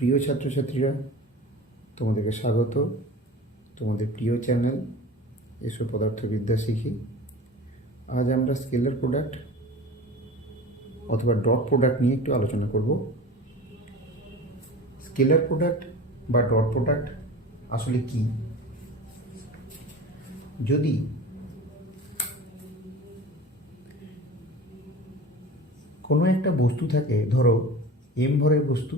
প্রিয় ছাত্রছাত্রীরা, তোমাদেরকে স্বাগত তোমাদের প্রিয় চ্যানেল এসো পদার্থবিদ্যা শিখি। আজ আমরা স্কেলার প্রোডাক্ট অথবা ডট প্রোডাক্ট নিয়ে একটু আলোচনা করব। স্কেলার প্রোডাক্ট বা ডট প্রোডাক্ট আসলে কি? যদি কোনো একটা বস্তু থাকে, ধরো এম ভরের বস্তু,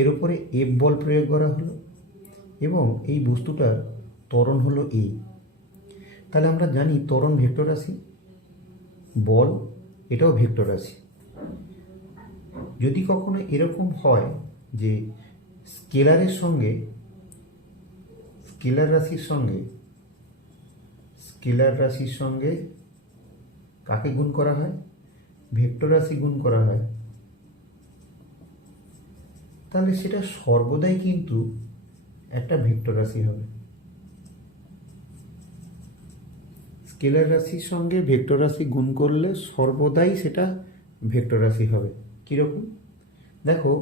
এর উপরে এফ বল প্রয়োগ করা হলো এবং এই বস্তুটার ত্বরণ হলো এ, তাহলে আমরা জানি ত্বরণ ভেক্টর রাশি, বল এটাও ভেক্টর রাশি। যদি কখনো এরকম হয় যে স্কেলার রাশির সঙ্গে কাকে গুণ করা হয়? ভেক্টর রাশি গুণ করা হয়, তাহলে সেটা সর্বদাই কিন্তু একটা ভেক্টর রাশি হবে। স্কেলার রাশির সঙ্গে ভেক্টর রাশি গুণ করলে সর্বদাই সেটা ভেক্টর রাশি হবে। কীরকম? দেখো,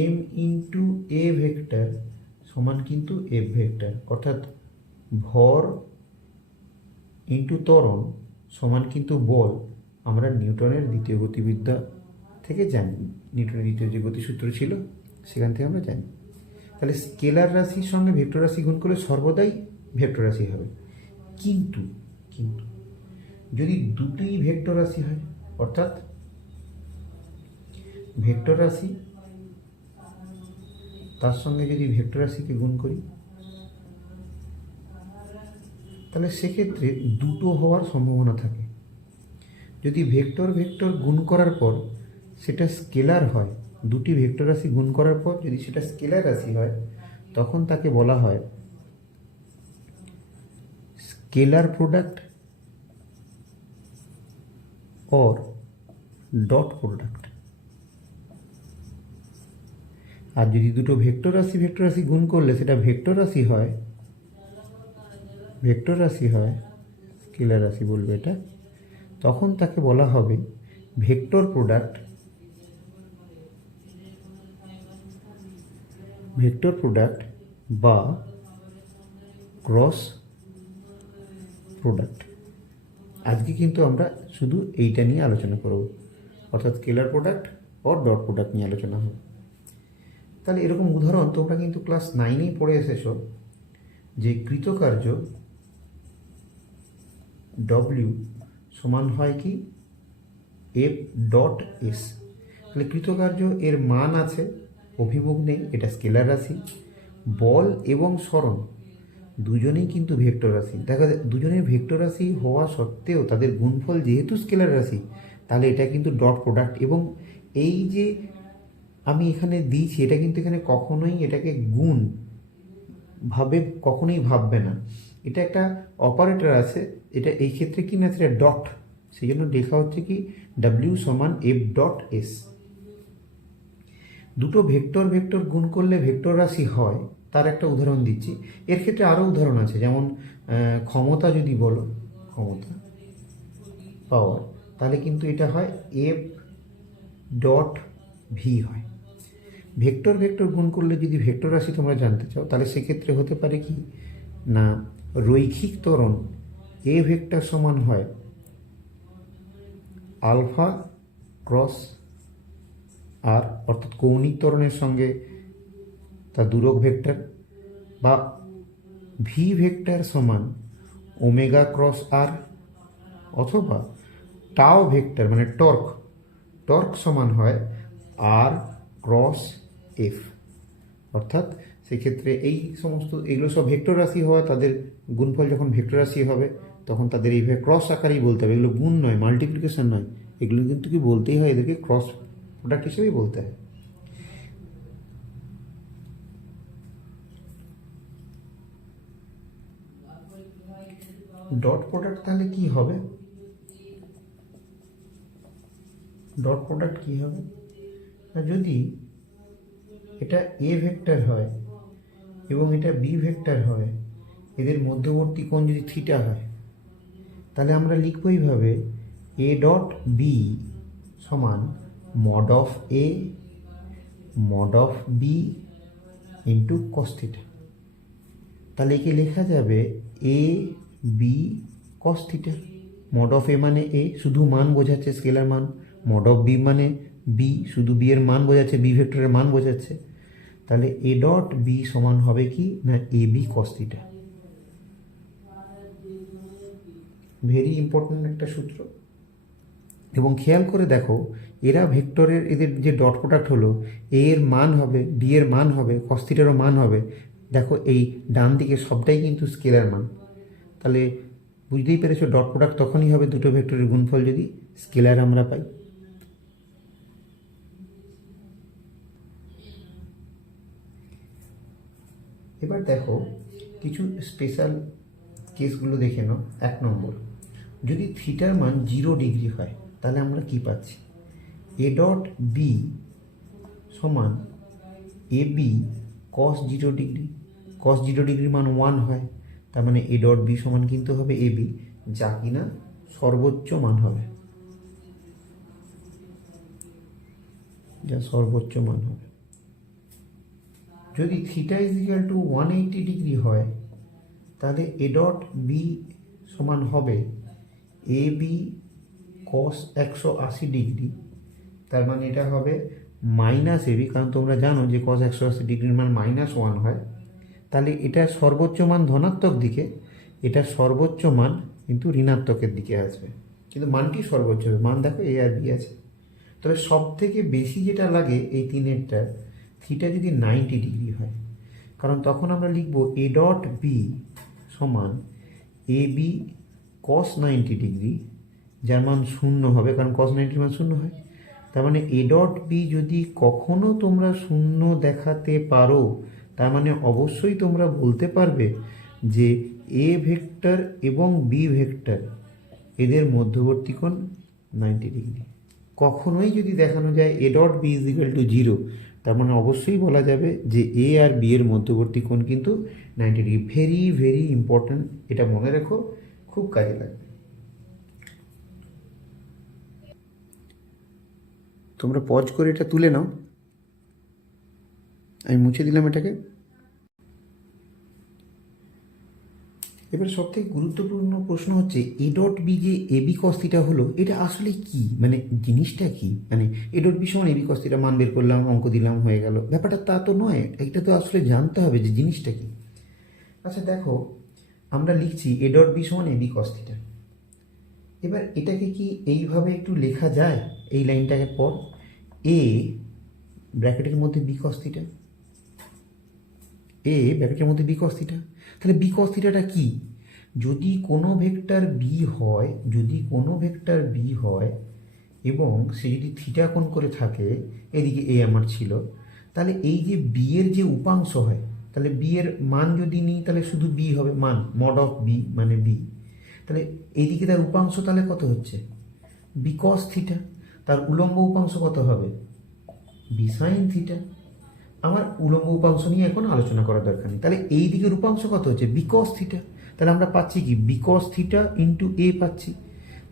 এম ইন্টু এ ভেক্টর সমান কিন্তু এফ ভেক্টর, অর্থাৎ ভর ইন্টু ত্বরণ সমান কিন্তু বল। আমরা নিউটনের দ্বিতীয় গতিবিদ্যা থেকে জানি, নিউটনের দ্বিতীয় যে গতিসূত্র ছিল সেখান থেকে আমরা জানি। তাহলে স্কেলার রাশির সঙ্গে ভেক্টর রাশি গুণ করলে সর্বদাই ভেক্টর রাশি হবে। কিন্তু যদি দুটোই ভেক্টর রাশি হয়, অর্থাৎ ভেক্টর রাশি তার সঙ্গে যদি ভেক্টর রাশিকে গুণ করি, তাহলে সেক্ষেত্রে দুটো হওয়ার সম্ভাবনা থাকে। যদি ভেক্টর গুণ করার পর সেটা স্কেলার হয়, দুটি ভেক্টর রাশি গুণ করার পর যদি সেটা স্কেলার রাশি হয়, তখন তাকে বলা হয় scalar product or dot product. আর যদি দুটো ভেক্টর রাশি গুণ করলে সেটা ভেক্টর রাশি হয়, স্কেলার রাশি বলবে এটা, তখন তাকে বলা হবে ভেক্টর প্রোডাক্ট বা ক্রস প্রোডাক্ট। আজকে কিন্তু আমরা শুধু এইটা নিয়ে আলোচনা করব, অর্থাৎ স্কেলার প্রোডাক্ট ও ডট প্রোডাক্ট নিয়ে আলোচনা হবে। তাহলে এরকম উদাহরণ তোমরা কিন্তু ক্লাস 9-এই পড়ে এসেছো, যে কৃতকার্য ডব্লিউ সমান হয় কি এফ ডট এস। তাহলে কৃতকার্য এর মান আছে, অভিমুখ নেই, এটা স্কেলার রাশি। বল এবং সরণ দুজনেই কিন্তু ভেক্টর রাশি। দেখা যায় দুজনের ভেক্টর রাশি হওয়া সত্ত্বেও তাদের গুণফল যেহেতু স্কেলার রাশি, তাহলে এটা কিন্তু ডট প্রোডাক্ট। এবং এই যে আমি এখানে দিয়েছি, এটা কিন্তু এখানে কখনোই এটাকে গুণ কখনোই ভাববে না। এটা একটা অপারেটর আছে, এটা এই ক্ষেত্রে কি না, সেটা ডট, সেই জন্য লেখা হচ্ছে কি ডাব্লিউ সমান এফ ডট এস। দুটো ভেক্টর গুণ করলে ভেক্টর রাশি হয়, তার একটা উদাহরণ দিচ্ছি। এর ক্ষেত্রে আরও উদাহরণ আছে, যেমন ক্ষমতা যদি বলো, ক্ষমতা পাওয়ার, তাহলে কিন্তু এটা হয় এফ ডট ভি হয়। ভেক্টর গুণ করলে যদি ভেক্টর রাশি তোমরা জানতে চাও, তাহলে সেক্ষেত্রে হতে পারে কি না, রৈখিক ত্বরণ এ ভেক্টর সমান হয় আলফা ক্রস আর, অর্থাৎ কৌণিক ত্বরণের সঙ্গে তার দূরক ভেক্টর, বা ভি ভেক্টর সমান ওমেগা ক্রস আর, অথবা টাও ভেক্টর মানে টর্ক সমান হয় আর ক্রস এফ। অর্থাৎ সেক্ষেত্রে এই সমস্ত এগুলো সব ভেক্টর রাশি হওয়া, তাদের গুণফল যখন ভেক্টর রাশি হবে তখন তাদের এইভাবে ক্রস আকারেই বলতে হবে। এগুলো গুণ নয়, মাল্টিপ্লিকেশন নয়, এগুলো কিন্তু কি বলতেই হয়, এদেরকে ক্রস প্রোডাক্ট হিসেবেই বলতে হয়। ডট প্রোডাক্ট তাহলে কি হবে? ডট প্রোডাক্ট কি হবে? যদি এটা এ ভেক্টর হয় এবং এটা বি ভেক্টর হয়, এদের মধ্যবর্তী কোণ যদি থিটা হয়, তাহলে আমরা লিখব এইভাবে এ ডট বি সমান mod of A mod of B into cos theta. তাহলে একে লেখা যাবে A B cos theta. Mod of A মানে এ, শুধু মান বোঝাচ্ছে, স্কেলার মান। মড অফ বি মানে বি, শুধু বি এর মান বোঝাচ্ছে, বি ভেক্টরের মান বোঝাচ্ছে। তাহলে এ ডট বি সমান হবে কি না A B cos theta. Very important একটা সূত্র। এবং খেয়াল করে দেখো, এরা ভেক্টরের এদের যে ডট প্রোডাক্ট হলো, এ এর মান হবে, বি এর মান হবে, কস থিটারও মান হবে। দেখো এই ডান দিকে সবটাই কিন্তু স্কেলার মান। তাহলে বুঝতেই পেরেছো ডট প্রোডাক্ট তখনই হবে দুটো ভেক্টরের গুণফল যদি স্কেলার আমরা পাই। এবার দেখো কিছু স্পেশাল কেসগুলো দেখে নাও। 1 নম্বর, যদি থিটার মান 0 ডিগ্রি হয় তাহলে আমরা কি পাচ্ছি? এ ডট বি সমান এ বি কস 0 ডিগ্রি। কস 0 ডিগ্রির মান 1 হয়, তার মানে এ ডট বি সমান কিন্তু হবে এ বি, যা কিনা সর্বোচ্চ মান হবে, যা সর্বোচ্চ মান হবে। যদি theta is equal two 180 degree হয় তাহলে এ ডট বি সমান হবে এ বি কস 180 ডিগ্রি। তার মানে এটা হবে মাইনাস এবি, কারণ তোমরা জানো যে কস 180 ডিগ্রির মান -1 হয়। তাহলে এটা সর্বোচ্চ মান ধনাত্মক দিকে, এটা সর্বোচ্চ মান কিন্তু ঋণাত্মকের দিকে আসবে, কিন্তু মানটি সর্বোচ্চ হবে। মান দেখো এ আর বি আছে। তবে সব থেকে বেশি যেটা লাগে এই তিনেরটা, থিটা যদি 90 ডিগ্রি হয়, কারণ তখন আমরা লিখব এ ডট বি সমান এ বি কস 90 ডিগ্রি, যার মান 0 হবে, কারণ কস 90 মান 0 হয়। তার মানে এ ডট বি যদি কখনো তোমরা 0 দেখাতে পারো, তার মানে অবশ্যই তোমরা বলতে পারবে যে এ ভেক্টর এবং বি ভেক্টর এদের মধ্যবর্তী কোণ 90 ডিগ্রি। কখনোই যদি দেখানো যায় A dot B is equal to 0, তার মানে অবশ্যই বলা যাবে যে এ আর বি এর মধ্যবর্তী কোণ কিন্তু 90 ডিগ্রি। ভেরি ভেরি ইম্পর্ট্যান্ট, এটা মনে রেখো, খুব কাজে লাগবে। তোমরা পজ করে এটা তুলে নাও, আমি মুছে দিলাম এটাকে। এবার সবথেকে গুরুত্বপূর্ণ প্রশ্ন হচ্ছে এ ডট বি যে এ বি কস থিটা হলো, এটা আসলে কি, মানে জিনিসটা কি? মানে এ ডট বি সমান এ বি কস থিটা, মান বের করলাম, অঙ্ক দিলাম, হয়ে গেল। ব্যাপারটা তা তো নয়, এটা তো আসলে জানতে হবে যে জিনিসটা কি। আচ্ছা দেখো, আমরা লিখছি এ ডট বি সমান এ বি কস থিটা। এবার এটাকে কি এইভাবে একটু লেখা যায়? এই লাইনটাকে পর, এ ব্র্যাকেটের মধ্যে বি কস থিটা, এ ব্র্যাকেটের মধ্যে বি কস থিটা। তাহলে বি কস থিটাটা কি? যদি কোনো ভেক্টর বি হয়, যদি কোনো ভেক্টর বি হয় এবং সে যদি থিটা কোণ করে থাকে, এদিকে এ আমার ছিল, তাহলে এই যে বি এর যে উপাংশ হয়, তাহলে বি এর মান যদি নিই তাহলে শুধু বি হবে, মান মড অফ বি মানে বি। তাহলে এইদিকে তার উপাংশ তাহলে কত হচ্ছে? B cos theta. তার উলম্ব উপাংশ কত হবে? B sine theta. আমার উলম্ব উপাংশ নিয়ে এখন আলোচনা করার দরকার নেই। তাহলে এই দিকের উপাংশ কত হচ্ছে? B cos theta. তাহলে আমরা পাচ্ছি কি? B cos theta into A পাচ্ছি।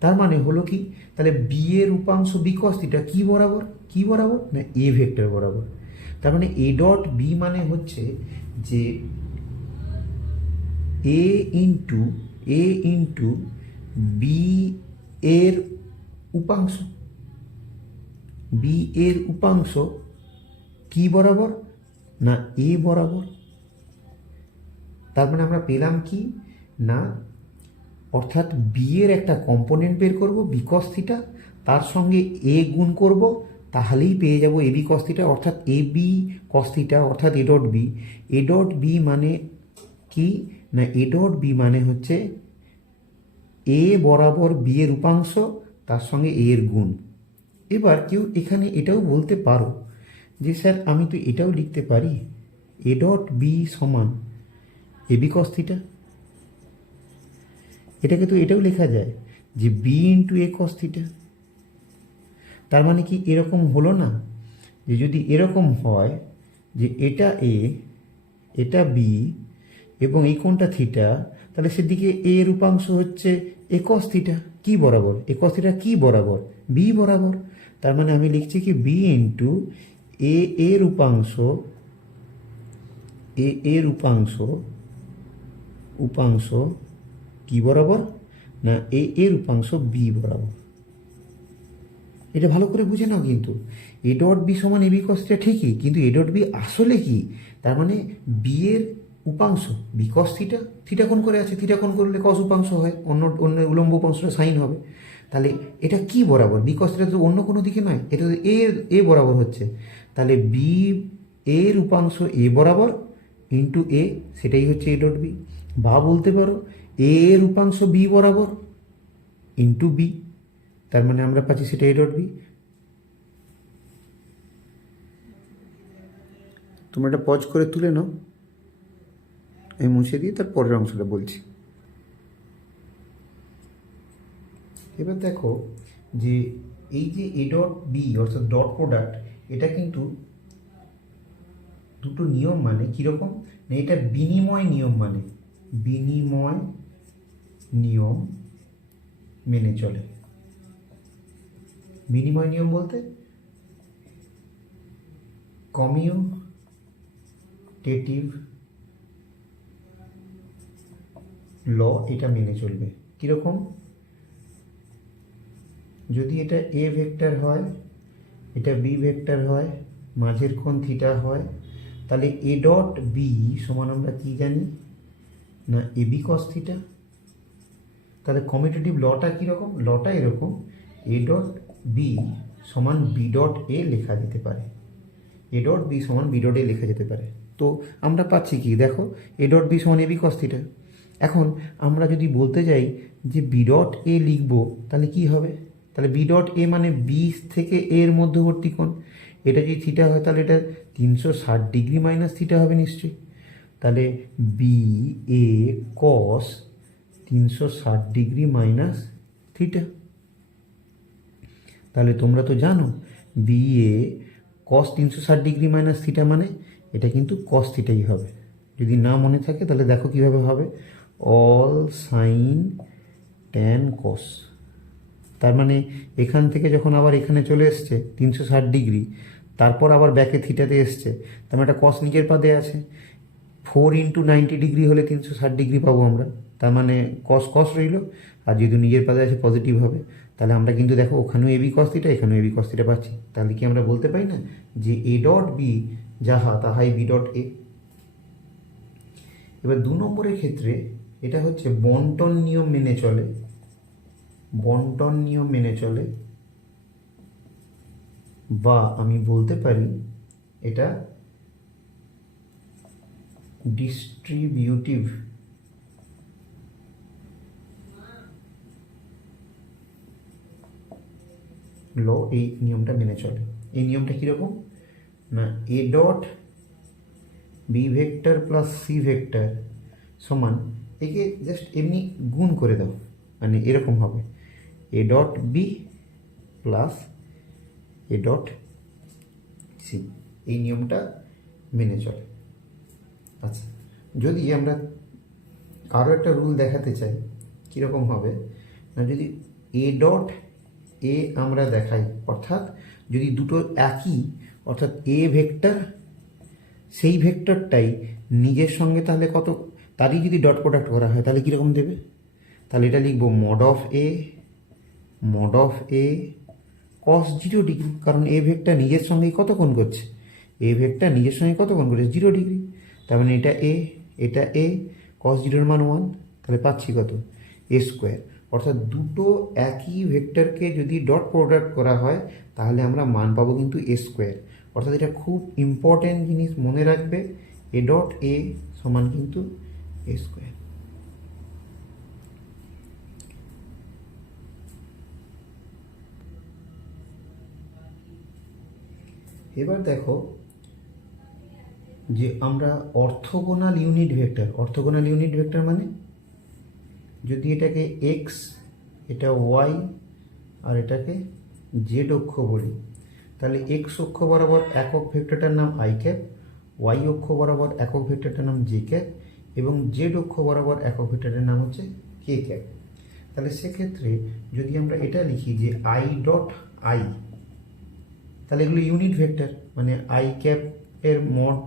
তার মানে হলো কি? তাহলে বি এর উপাংশ বি কস থিটা কি বরাবর? কি বরাবর? না এ ভেক্টর বরাবর। তার মানে এ ডট বি মানে হচ্ছে যে এ ইন্টু বি এর উপাংশ। বি এর উপাংশ কি বরাবর? না এ বরাবর। তার মানে আমরা পেলাম কি না, অর্থাৎ বি এর একটা কম্পোনেন্ট বের করব বি কস থিটা, তার সঙ্গে এ গুণ করব, তাহলেই পেয়ে যাব এ বি কস থিটা, অর্থাৎ এ বি কস থিটা, অর্থাৎ A dot B. A dot B মানে কি না, এ ডট বি মানে হচ্ছে এ বরাবর বি এর উপাংশ, তার সঙ্গে এ এর গুণ। এবার কেউ এখানে এটাও বলতে পারো যে স্যার আমি তো এটাও লিখতে পারি এ ডট বি সমান এ বি কস থিটা। এটাকে তো এটাও লেখা যায় যে বি ইন্টু এ কস থিটা। তার মানে কি এরকম হলো না যে যদি এরকম হয় যে এটা এ, এটা বি এবং এই কোণটা থিটা, তাহলে সেদিকে এ এর উপাংশ হচ্ছে এ কস থিটা। কি বরাবর? এ কস থিটা কি বরাবর? বি বরাবর। তার মানে আমি লিখছি কি বি ইন্টু এ এর উপাংশ উপাংশ কি বরাবর, না এ এর উপাংশ বি বরাবর। এটা ভালো করে বুঝে নাও কিন্তু এ ডট বি সমান এবি কস থিটা ঠিকই, কিন্তু এ ডট বি আসলে কি, তার মানে বি এর উপাংশ বি কস থিটা, থিটা কোণ করে আছে, থিটা কোণ করলে কস উপাংশ হয়, অন্য উলম্ব উপাংশটা সাইন হবে। তাহলে এটা কি বরাবর, বি কস থিটা তো অন্য কোনো দিকে নয়, এটা তো এ বরাবর হচ্ছে। তাহলে বি এর উপাংশ এ বরাবর ইন্টু এ, সেটাই হচ্ছে এ ডট বি। বা বলতে পারো এ এর উপাংশ বি বরাবর ইন্টু বি, তার মানে আমরা পাচ্ছি সেটা এ ডট বি। তোমরা এটা পজ করে তুলে নাও, আমি মুছে দিয়ে তার পরের অংশটা বলছি। এবার দেখো যে এই যে এ ডট বি অর্থাৎ ডট প্রোডাক্ট, এটা কিন্তু দুটো নিয়ম মানে কীরকম, না এটা বিনিময় নিয়ম, মানে বিনিময় নিয়ম মেনে চলে। বিনিময় নিয়ম বলতে কমিউটেটিভ ল এটা মেনে চলবে। কীরকম, যদি এটা এ ভেক্টর হয়, এটা বি ভেক্টর হয়, মাঝের কোণ থিটা হয়, তাহলে এ ডট বি সমান আমরা কী জানি, না এ বি কস থিটা। তাহলে কমিউটেটিভ লটা কীরকম, লটা এরকম, এ ডট বি সমান বি ডট এ লেখা যেতে পারে, এ ডট বি সমান বি ডট এ লেখা যেতে পারে। তো আমরা পাচ্ছি কি, দেখো এ ডট বি সমান এ বি কস থিটা। এখন আমরা যদি বলতে যাই যে বি ডট এ লিখবো, তাহলে কি হবে, তাহলে বি ডট এ মানে বি থেকে এর মধ্যবর্তী কোণ, এটা যদি থিটা হয় তাহলে এটা 360 ডিগ্রি মাইনাস থিটা হবে নিশ্চয়ই। তাহলে B A cos 360 degree minus theta. তাহলে তোমরা তো জানো B A cos 360 degree minus theta মানে এটা কিন্তু কস থিটাই হবে। যদি না মনে থাকে তাহলে দেখো কীভাবে হবে, অল সাইন ট্যান কস। তার মানে এখান থেকে যখন আবার এখানে চলে এসছে 360 ডিগ্রি, তারপর আবার ব্যাকে থিটাতে এসছে, তার মানে একটা কস নিচের পাদে আছে, 4 ইন্টু 90 ডিগ্রি হলে 360 ডিগ্রি পাবো আমরা, তার মানে কস কস রইল, আর যেহেতু নিজের পাদে আছে পজিটিভ হবে, তাহলে আমরা কিন্তু দেখো ওখানেও এবি কস থিটা, এখানেও এবি কস থিটা পাচ্ছি। তাহলে কি আমরা বলতে পারি না যে এ ডট বি যাহা তাহাই বি ডট এ। এবার 2 নম্বরের ক্ষেত্রে এটা হচ্ছে বন্টন নিয়ম মেনে চলে, বন্টন নিয়ম মেনে চলে, বা আমি বলতে পারি এটা ডিস্ট্রিবিউটিভ ল, এই নিয়মটা মেনে চলে। এই নিয়মটা কীরকম, না A dot B vector plus C vector সমান, একে জাস্ট এমনি গুণ করে দাও, মানে এরকম হবে A dot B plus A dot C, এই নিয়মটা মেনে চলে। আচ্ছা, যদি আমরা আরও একটা রুল দেখাতে চাই, কীরকম হবে না, যদি এ ডট এ আমরা দেখাই, অর্থাৎ যদি দুটো একই, অর্থাৎ এ ভেক্টর সেই ভেক্টরটাই নিজের সঙ্গে তাহলে কত, তারই যদি ডট প্রোডাক্ট করা হয় তাহলে কীরকম দেবে, তাহলে এটা লিখবো mod of A cos 0 degree, কারণ এ ভেক্টর নিজের সঙ্গেই কত কোণ করছে, এ ভেক্টর নিজের সঙ্গে কত কোণ করছে 0 ডিগ্রি, তার মানে এটা এ কস 0 মান 1, তাহলে পাচ্ছি কত এ স্কোয়ার। অর্থাৎ দুটো একই ভেক্টরকে যদি ডট প্রোডাক্ট করা হয় তাহলে আমরা মান পাবো কিন্তু এ স্কোয়ার। অর্থাৎ এটা খুব ইম্পর্টেন্ট জিনিস মনে রাখবে, এ ডট এ সমান কিন্তু এ স্কোয়ার। এবার দেখো যে আমরা অর্থোগোনাল ইউনিট ভেক্টর মানে যদি এটাকে এক্স, এটা ওয়াই, আর এটাকে জেড অক্ষ বলি, তাহলে এক্স অক্ষ বরাবর একক ভেক্টরটার নাম আই ক্যাপ, ওয়াই অক্ষ বরাবর একক ভেক্টরটার নাম জে ক্যাপ, এবং জেড অক্ষ বরাবর একক ভেক্টরের নাম হচ্ছে কে ক্যাপ। তাহলে সেক্ষেত্রে যদি আমরা এটা লিখি যে আই ডট আই, তাহলে এগুলো ইউনিট ভেক্টর, মানে আই ক্যাপের মড,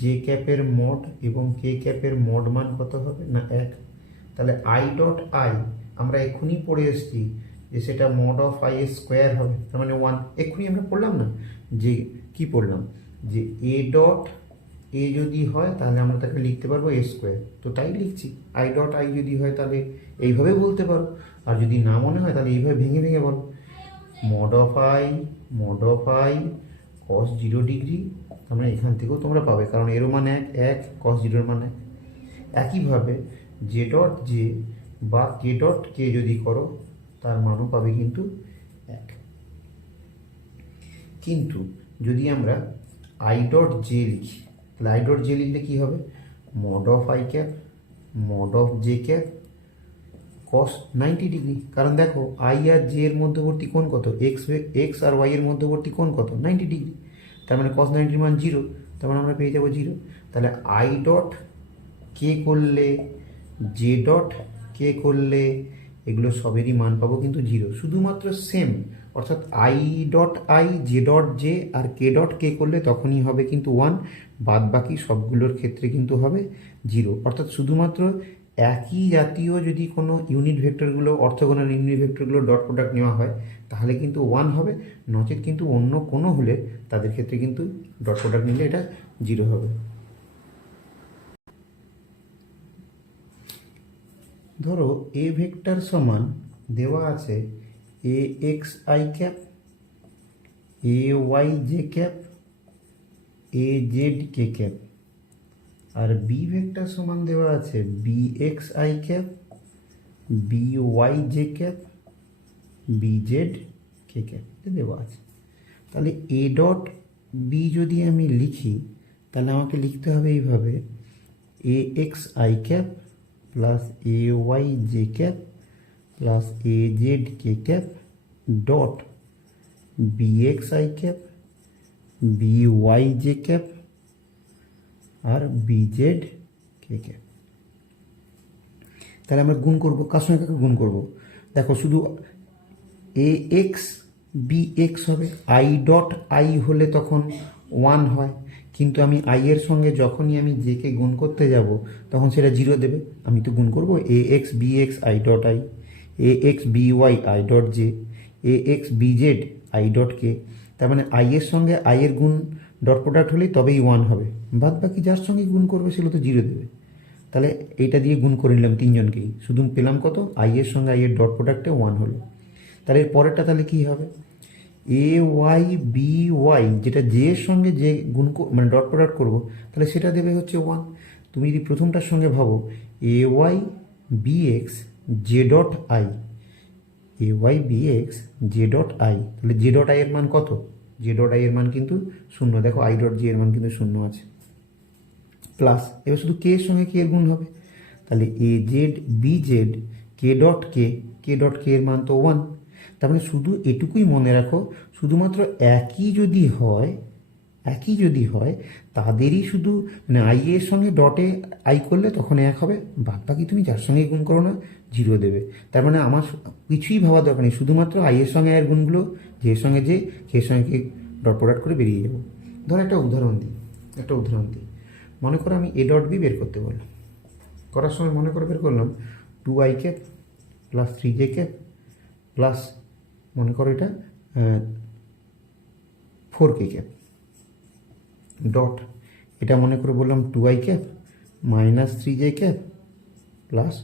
জে ক্যাপের মড এবং কে ক্যাপের মড মান কত হবে না 1। তাহলে আই ডট আই আমরা এক্ষুনি পড়ে এসেছি যে সেটা মড অফ আই এর স্কোয়ার হবে, তার মানে 1। এক্ষুনি আমরা পড়লাম না যে কি পড়লাম, যে এ ডট এ যদি হয় তাহলে আমরা তাকে লিখতে পারবো এ স্কোয়ার, তো তাই লিখছি। আই ডট আই যদি হয় তাহলে এইভাবে বলতে পারো, আর যদি না মনে হয় তাহলে এইভাবে ভেঙে ভেঙে বলো, mod of I cos 0 degree, তার মানে এখান থেকেও তোমরা পাবে, কারণ এরও মান 1 কস 0 মান 1। একইভাবে জে ডট জে বা কে ডট কে যদি করো তার মানও পাবে কিন্তু 1। কিন্তু যদি আমরা আই ডট জে লিখি, তাহলে আই ডট জে লিখলে কী হবে, mod of I cap mod of J cap cos 90 degree. কারণ দেখো আই আর জে এর মধ্যবর্তী কোণ কত, এক্স আর ওয়াই এর মধ্যবর্তী কোণ কত, 90 ডিগ্রি। তার মানে কস 90 মান 0, তার মানে আমরা পেয়ে যাবো 0। তাহলে আই ডট কে করলে, জে ডট কে করলে এগুলো সবেরই মান পাবো কিন্তু 0, শুধুমাত্র সেম, অর্থাৎ I dot I, J dot J আর কে ডট কে করলে তখনই হবে কিন্তু 1, বাদ বাকি সবগুলোর ক্ষেত্রে কিন্তু হবে 0। অর্থাৎ শুধুমাত্র একই জাতীয় যদি কোনো ইউনিট ভেক্টরগুলো, অর্থগোনাল ইউনিট ভেক্টরগুলো ডট প্রোডাক্ট নেওয়া হয় তাহলে কিন্তু 1 হবে, নচেত কিন্তু অন্য কোনো হলে তাদের ক্ষেত্রে কিন্তু ডট প্রোডাক্ট নিলে এটা 0 হবে। ধরো এ ভেক্টর সমান দেওয়া আছে A X I cap, A Y J cap, A Z K cap, আর বি ভেক্টর সমান দেওয়া আছে B X I cap, B Y J cap, B Z K cap দেওয়া আছে। তাহলে এ ডট বি যদি আমি লিখি তাহলে আমাকে লিখতে হবে এইভাবে, A X I cap plus A Y J cap plus A Z K cap dot B X I cap, B Y J cap আর বি জেড কে ক্যাপ। তাহলে আমরা গুণ করবো, কার সঙ্গে কাকে গুণ করবো, দেখো শুধু এ এক্স বি এক্স হবে, আই ডট আই হলে তখন 1 হয়, কিন্তু আমি আই এর সঙ্গে যখনই আমি জে কে গুণ করতে যাব তখন সেটা 0 দেবে। আমি তো গুণ করবো A X B X I dot I, A X B Y I dot J, A X B Z I dot K. তার মানে আই এর সঙ্গে আই এর গুণ ডট প্রোডাক্ট হলেই তবেই 1 হবে, বাদ বাকি যার সঙ্গে গুণ করবে সেগুলো তো 0 দেবে। তাহলে এইটা দিয়ে গুণ করে নিলাম তিনজনকেই, শুধু পেলাম কত, আই এর সঙ্গে আই এর ডট প্রোডাক্টে 1 হলো। তাহলে এর পরেরটা তাহলে কী হবে, এ ওয়াই বি ওয়াই, যেটা জে এর সঙ্গে যে গুণ মানে ডট প্রোডাক্ট করবো তাহলে সেটা দেবে হচ্ছে 1। তুমি যদি প্রথমটার সঙ্গে ভাবো A Y B X J dot I, A Y B X J dot I, তাহলে জে ডট আই এর মান কত, জে ডট আই এর মান কিন্তু 0, দেখো আই ডট জি এর মান কিন্তু 0 আছে, প্লাস এবার শুধু কে এর সঙ্গে কে এর গুণ হবে, তাহলে A Z B Z K dot K, K dot K এর মান তো 1। তার মানে শুধু এটুকুই মনে রাখো, শুধুমাত্র একই যদি হয় তাদেরই শুধু মানে আই এর সঙ্গে ডটে আই করলে তখন 1 হবে, বাদ বাকি তুমি যার সঙ্গে গুণ করো না 0 দেবে। তার মানে আমার কিছুই ভাবা দরকার নেই, শুধুমাত্র আই এর সঙ্গে আয়ের গুণগুলো যে এর সঙ্গে যে কে এর সঙ্গে কে ডট প্রোডাক্ট করে বেরিয়ে যাবো। ধরো একটা উদাহরণ দিই, মনে করো আমি এ ডট বি বের করতে বললাম, করার সময় মনে করে বের করলাম 2i cap plus 3j cap plus মনে করো এটা 4k ক্যাপ ডট, এটা মনে করে বললাম 2i cap minus 3j cap plus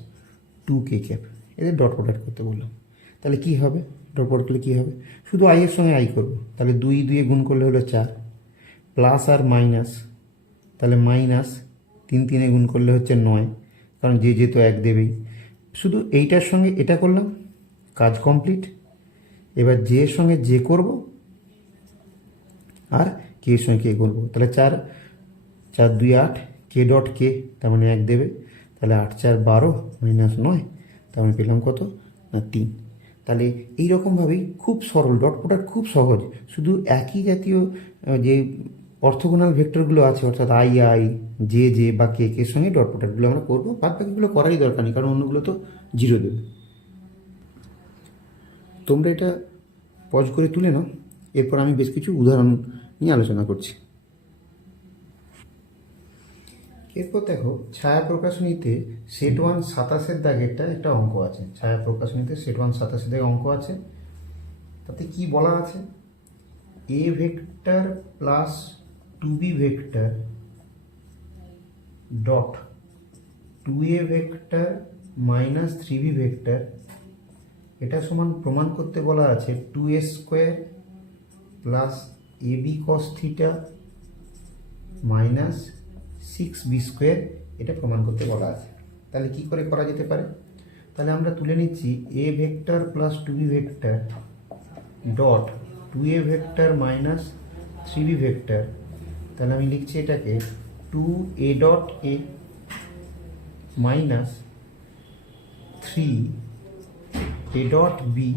2k cap, এদের ডট প্রোডাক্ট করতে বললাম। তাহলে কি হবে, ডট প্রোডাক্ট করলে কী হবে, শুধু আই এর সঙ্গে আই করবো, তাহলে 2 2 গুণ করলে হলো 4, প্লাস আর মাইনাস, তাহলে মাইনাস 3 3 গুণ করলে হচ্ছে 9, কারণ যে তো 1 দেবেই। শুধু এইটার সঙ্গে এটা করলাম, কাজ কমপ্লিট। এবার যে এর সঙ্গে যে করব আর কে এর সঙ্গে কে করবো, তাহলে 4 4 2 8, কে ডট কে তার মানে 1 দেবে, তাহলে 8 4 12 মাইনাস 9, তার মানে পেলাম কত না 3। তাহলে এইরকমভাবেই খুব সরল, ডট প্রোডাক্ট খুব সহজ, শুধু একই জাতীয় যে অর্থগোনাল ভেক্টরগুলো আছে অর্থাৎ আই আই জে জে বা কে কে সঙ্গে ডট প্রোডাক্টগুলো আমরা করবো, বাদ বাকিগুলো করারই দরকার নেই, কারণ অন্যগুলো তো 0 দেবে। তোমরা এটা পজ করে তুলে নাও, এরপর আমি বেশ কিছু উদাহরণ নিয়ে আলোচনা করছি। এরপর দেখো ছায়া প্রকাশনীতে সেট 1 27 দাগেরটা একটা অঙ্ক আছে। ছায়া প্রকাশনীতে সেট 1 27 দাগের অঙ্ক আছে। তাতে কি বলা আছে, A vector plus 2b vector dot 2a vector minus 3b vector, এটা সমান প্রমাণ করতে বলা আছে 2a square plus ab cos theta minus 6b square, এটা প্রমাণ করতে বলা আছে। তাহলে কি করে করা যেতে পারে? তাহলে আমরা তুলে নিচ্ছি A vector plus 2b vector dot 2a vector minus 3b vector. তাহলে আমি লিখছি এটাকে 2a dot A minus 3a dot B.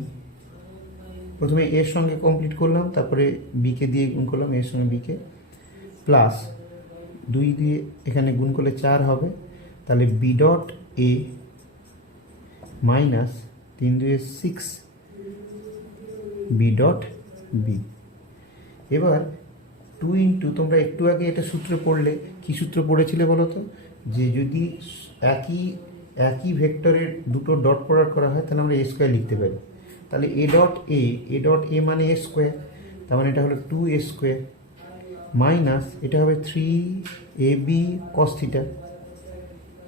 প্রথমে এর সঙ্গে কমপ্লিট করলাম, তারপরে বিকে দিয়ে গুণ করলাম, এর সঙ্গে বিকে, প্লাস 2 দিয়ে এখানে গুণ করলে 4 হবে। তাহলে B dot A minus 3 2 6 B dot B. এবার 2 ইন্টু, তোমরা একটু আগে এটা সূত্র পড়লে, কি সূত্র পড়েছিলে বলো তো, যে যদি একই ভেক্টরের দুটো ডট প্রোডাক্ট করা হয় তাহলে আমরা এ স্কোয়ার লিখতে পারি। তাহলে এ ডট এ মানে এ স্কোয়ার, তার মানে এটা হলো 2a স্কোয়ার মাইনাস এটা হবে 3ab cos theta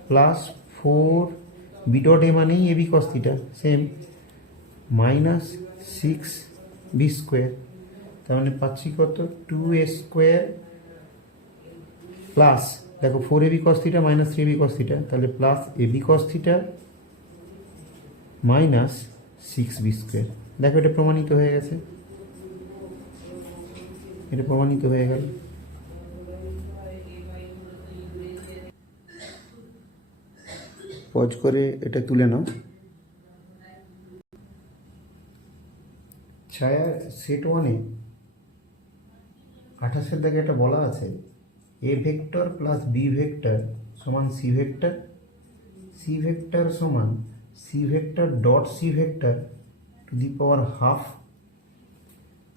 plus 4b dot A মানেই ab cos theta same minus 6b square. তার মানে পাচ্ছি কত, 2a স্কোয়ার প্লাস দেখো 4ab cos theta minus 3ab cos theta, তাহলে plus ab cos theta minus 6b square. দেখো এটা প্রমাণিত হয়ে গেছে, এটা প্রমাণিত হয়ে গেল। পজ করে এটা তুলে নাও। ছায়া সেট 1-এ 28 দাগে এটা বলা আছে A vector plus B vector সমান সি ভেক্টর, সি ভেক্টর সমান C vector dot C vector to the power half.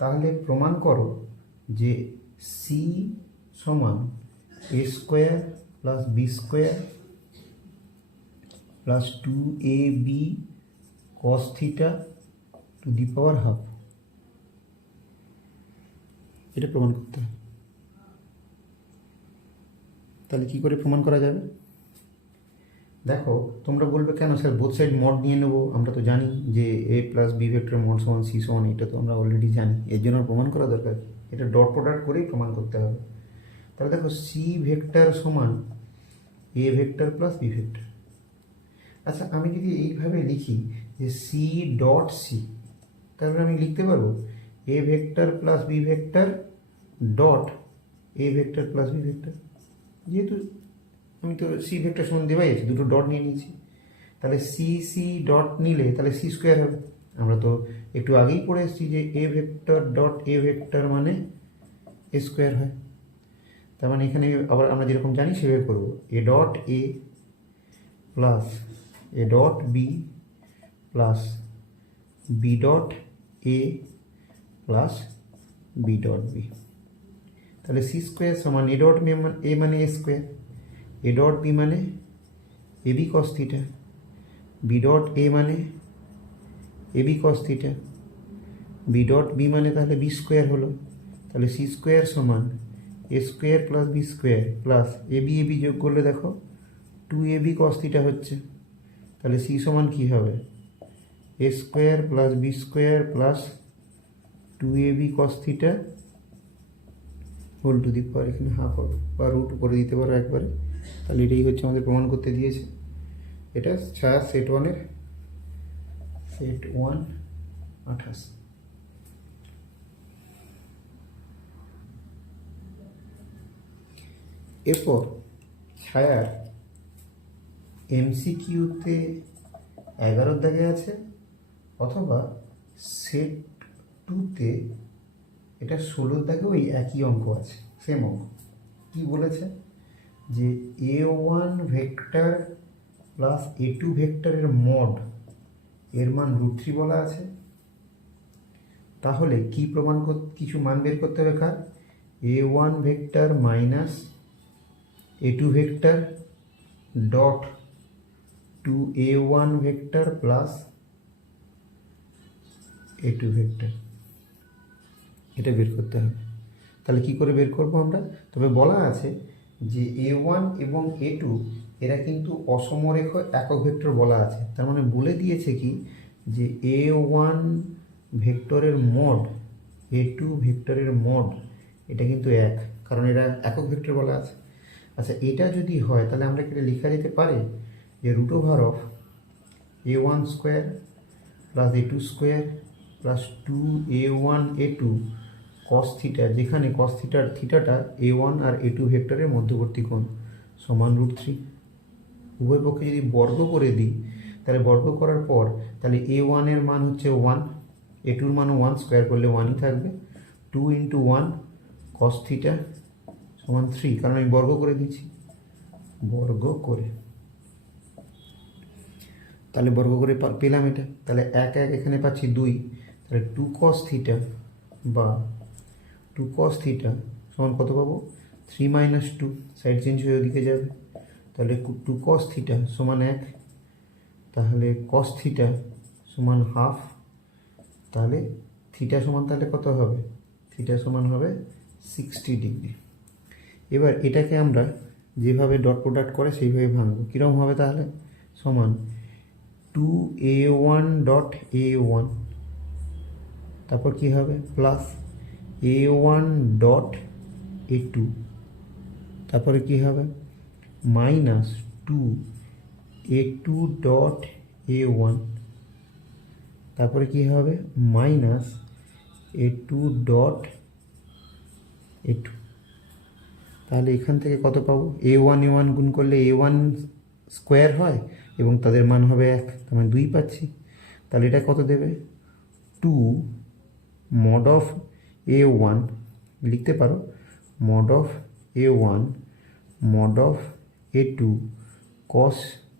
তাহলে প্রমাণ করো যে সি সমান A square plus B square plus 2ab cos theta to the power half. এটা প্রমাণ করতে হবে। তাহলে কি করে প্রমাণ করা যাবে? দেখো তোমরা বলবে কেন স্যার বোথ সাইড মড নিয়ে নেবো, আমরা তো জানি যে এ প্লাস বি ভেক্টর মড সমান সি সমান, এটা তো আমরা অলরেডি জানি, এর জন্য প্রমাণ করা দরকার, এটা ডট প্রোডাক্ট করেই প্রমাণ করতে হবে। তাহলে দেখো সি ভেক্টর সমান A vector plus B vector. আচ্ছা আমি যদি এইভাবে লিখি যে সি ডট সি, তাহলে আমি লিখতে পারবো A vector plus B vector dot A vector plus B vector. যেহেতু আমি তো সি ভেক্টর সমান দেওয়াই আছে, দুটো ডট নিয়ে নিয়েছি, তাহলে সি ডট নিলে তাহলে সি স্কোয়ার হবে। আমরা তো একটু আগেই পড়ে এসেছি যে A vector dot A vector মানে এ স্কোয়ার হয়। তার মানে এখানে আবার আমরা যেরকম জানি সেভাবে করবো, A dot A plus A dot B plus B dot A plus B dot B. তাহলে সি স্কোয়ার সমান এ ডট এ মানে A square, A dot B মানে A B cos theta, B dot A মানে A B cos theta, B dot B মানে তাহলে B square হলো। তাহলে C square সমান A square plus B square plus A B যোগ করলে দেখো 2ab cos থিটা হচ্ছে। তাহলে সি সমান কী হবে, A square plus B square plus 2ab cos theta whole to the power, এখানে হাফ হবে বা রুট করে দিতে পারো একবারে। তাহলে এটাই হচ্ছে আমাদের প্রমাণ করতে দিয়েছে। এটা ছায়া সেট 1-এর সেট 1 28। এরপর ছায়ার এমসিকিউতে 11 দাগে আছে, অথবা সেট 2-তে এটা 16 দাগে ওই একই অঙ্ক আছে, সেম অঙ্ক। কি বলেছে যে a1 ভেক্টর প্লাস a2 ভেক্টরের মড এর মান √3 বলা আছে। তাহলে কি প্রমাণ কিছু মান বের করতে হবে কার, a1 vector minus a2 vector dot 2a1 vector plus a2 vector, এটা বের করতে হবে। তাহলে কি করে বের করব আমরা? তবে বলা আছে যে a1 এবং a2 এরা কিন্তু অসমরেখ একক ভেক্টর বলা আছে। তার মানে বলে দিয়েছে কি যে a1 ভেক্টরের মড a2 ভেক্টরের মড এটা কিন্তু এক, কারণ এরা একক ভেক্টর বলা আছে। আচ্ছা, এটা যদি হয় তাহলে আমরা কি লেখা যেতে পারে যে root over of a1 square plus a2 square plus 2a1 a2 cos theta, যেখানে কস থিটার থিটাটা a1 আর a2 ভেক্টরের মধ্যবর্তী কোণ, সমান √3। উভয় পক্ষে যদি বর্গ করে দিই তাহলে বর্গ করার পর তাহলে a1 এর মান হচ্ছে 1, a2 এর মানও 1, স্কোয়ার করলে 1ই থাকবে। 2 × 1 কস থিটা সমান 3, কারণ আমি বর্গ করে দিচ্ছি, বর্গ করে, তাহলে বর্গ করে পেলাম এটা। তাহলে 1 1 এখানে পাচ্ছি 2, তাহলে 2 cos থিটা বা 2 cos থিটা সমান কত পাবো? 3 - 2, সাইড চেঞ্জ হয়ে ওদিকে যাবে, তাহলে 2 cos থিটা সমান 1, তাহলে cos থিটা সমান হাফ, তাহলে থিটা সমান তাহলে কত হবে? থিটা সমান হবে 60 ডিগ্রি। এবার এটাকে আমরা যেভাবে ডট প্রোডাক্ট করে সেইভাবে ভাঙবো। কীরকম হবে তাহলে? সমান 2a1 ডট a1, তারপর কি হবে? প্লাস a1 ডট a2, তারপরে কি হবে? মাইনাস 2a2 ডট a1, তারপরে কি হবে? Minus a2 dot a2। তাহলে এখান থেকে কত পাবো? a1 a1 গুণ করলে a1 স্কোয়ার হয় এবং তাদের মান হবে 1, তার মানে 2 পাচ্ছি। তাহলে এটা কত দেবে? 2 mod of a1 লিখতে পারো, mod of a1 mod of a2 cos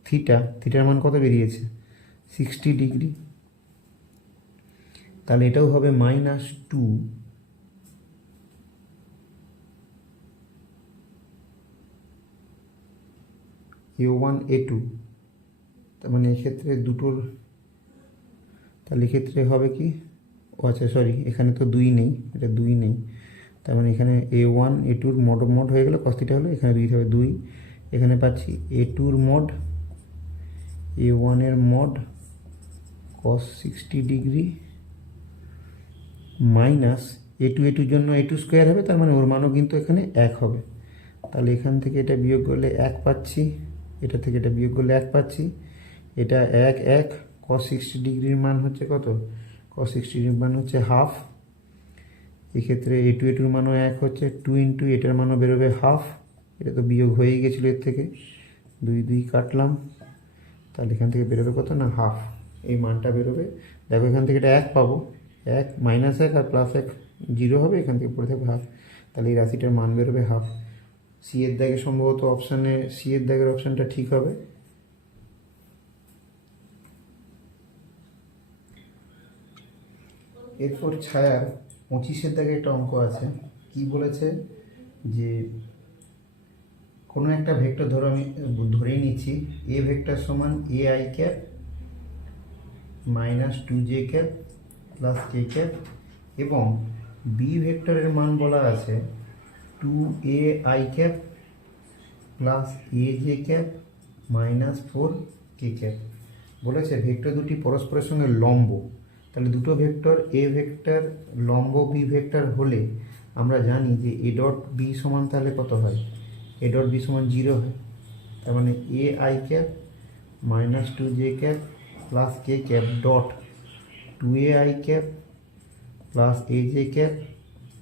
theta, থিটার মান কত বেরিয়েছে? 60 ডিগ্রি। তাহলে এটাও হবে -2 a1 a2, তার মানে এক্ষেত্রে দুটোর, তাহলে এক্ষেত্রে হবে কি? ও আচ্ছা সরি, এখানে তো 2 নেই, এটা 2 নেই, তার মানে এখানে a1 a2-র মড হয়ে গেল, cos থিটা হলো, এখানে 2 হবে 2, এখানে পাচ্ছি a2-র মড a1-এর mod cos 60 degree minus a2 জন্য a2 স্কোয়ার হবে, তার মানে ওর মানও কিন্তু এখানে 1 হবে। তাহলে এখান থেকে এটা বিয়োগ করলে 1 পাচ্ছি, এটা থেকে এটা বিয়োগ করলে 1 পাচ্ছি, এটা 1 1 cos 60 ডিগ্রির মান হচ্ছে কত? cos 60 ডিগ্রির মান হচ্ছে হাফ। এক্ষেত্রে a2-র মানও 1 হচ্ছে, 2 × এটার মানও বেরোবে হাফ, এটা তো বিয়োগ হয়েই গেছিলো এর থেকে, 2 2 কাটলাম, তাহলে এখান থেকে বেরোবে কত? না হাফ, এই মানটা বেরোবে। দেখো এখান থেকে এটা 1 পাবো, 1 -1 আর +1 0 হবে, এখান থেকে পড়ে থাকবে হাফ, তাহলে এই রাশিটার মান বেরোবে হাফ। সি এর দাগে সম্ভবত অপশানে সি এর দাগের অপশানটা ঠিক হবে। এরপর ছায়ার 25-এর দাগে একটা অঙ্ক আছে। কি বলেছে যে কোনো একটা ভেক্টর ধরো, আমি ধরেই নিচ্ছি এ ভেক্টর সমান ai cap -2j cap plus K cap, এবং বি ভেক্টরের মান বলা আছে 2ai cap plus aj cap -4k cap. বলেছে ভেক্টর দুটি পরস্পরের সঙ্গে লম্ব। তাহলে দুটো ভেক্টর এ ভেক্টর লম্ব বি ভেক্টর হলে আমরা জানি যে এ ডট বি সমান তাহলে কত হয়? এ ডট বি সমান 0 হয়। তার মানে ai cap -2j cap plus K cap dot 2ai cap plus aj cap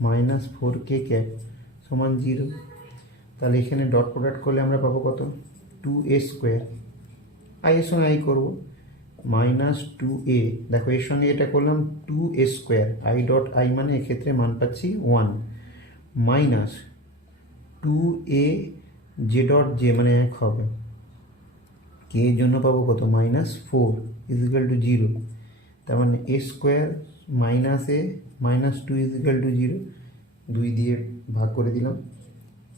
-4k cap সমান 0। তাহলে এখানে ডট প্রোডাক্ট করলে আমরা পাবো কত? 2a স্কোয়ার, আই এর সঙ্গে আই করবো, -2a, দেখো এর সঙ্গে এটা করলাম 2a square, I dot I মানে এক্ষেত্রে মান পাচ্ছি 1, minus 2a J dot J মানে 1 হবে, কে এর জন্য পাবো কত? -4 = 0। তার মানে a স্কোয়ার -a -2 = 0, 2 দিয়ে ভাগ করে দিলাম,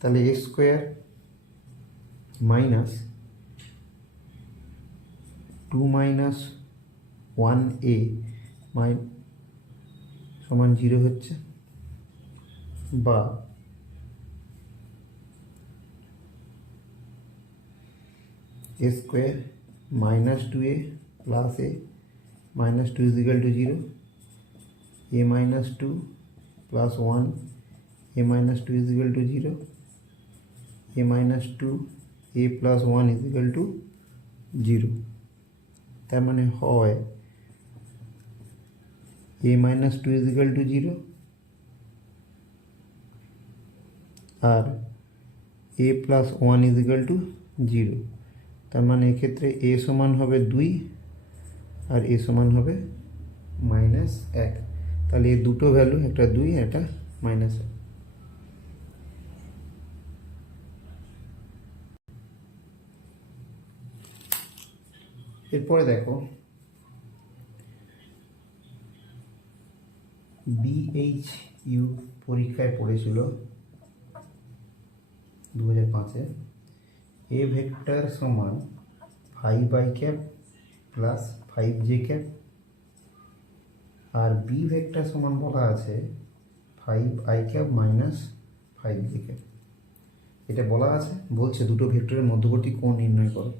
তাহলে এ স্কোয়ার মাইনাস 2 মাইনাস 1a সমান 0 হচ্ছে, বা A square minus 2a plus a minus 2 is equal to 0, a minus 2 plus 1 a minus 2 is equal to 0, a minus 2 a plus 1 is equal to 0। তার মানে হয় a minus 2 is equal to 0 আর a plus 1 is equal to 0। তার মানে এক্ষেত্রে a সমান হবে 2 আর a সমান হবে -1। তাহলে এই দুটো ভ্যালু, একটা 2 একটা -1। এরপরে দেখো BHU পরীক্ষায় পড়েছিল 2005-এ, a ভেক্টর সমান 5i cap plus 5j cap, আর b ভেক্টর সমান বলা আছে 5i cap minus 5j cap. এটা বলা আছে, বলছে দুটো ভেক্টরের মধ্যবর্তী কোণ নির্ণয় করো।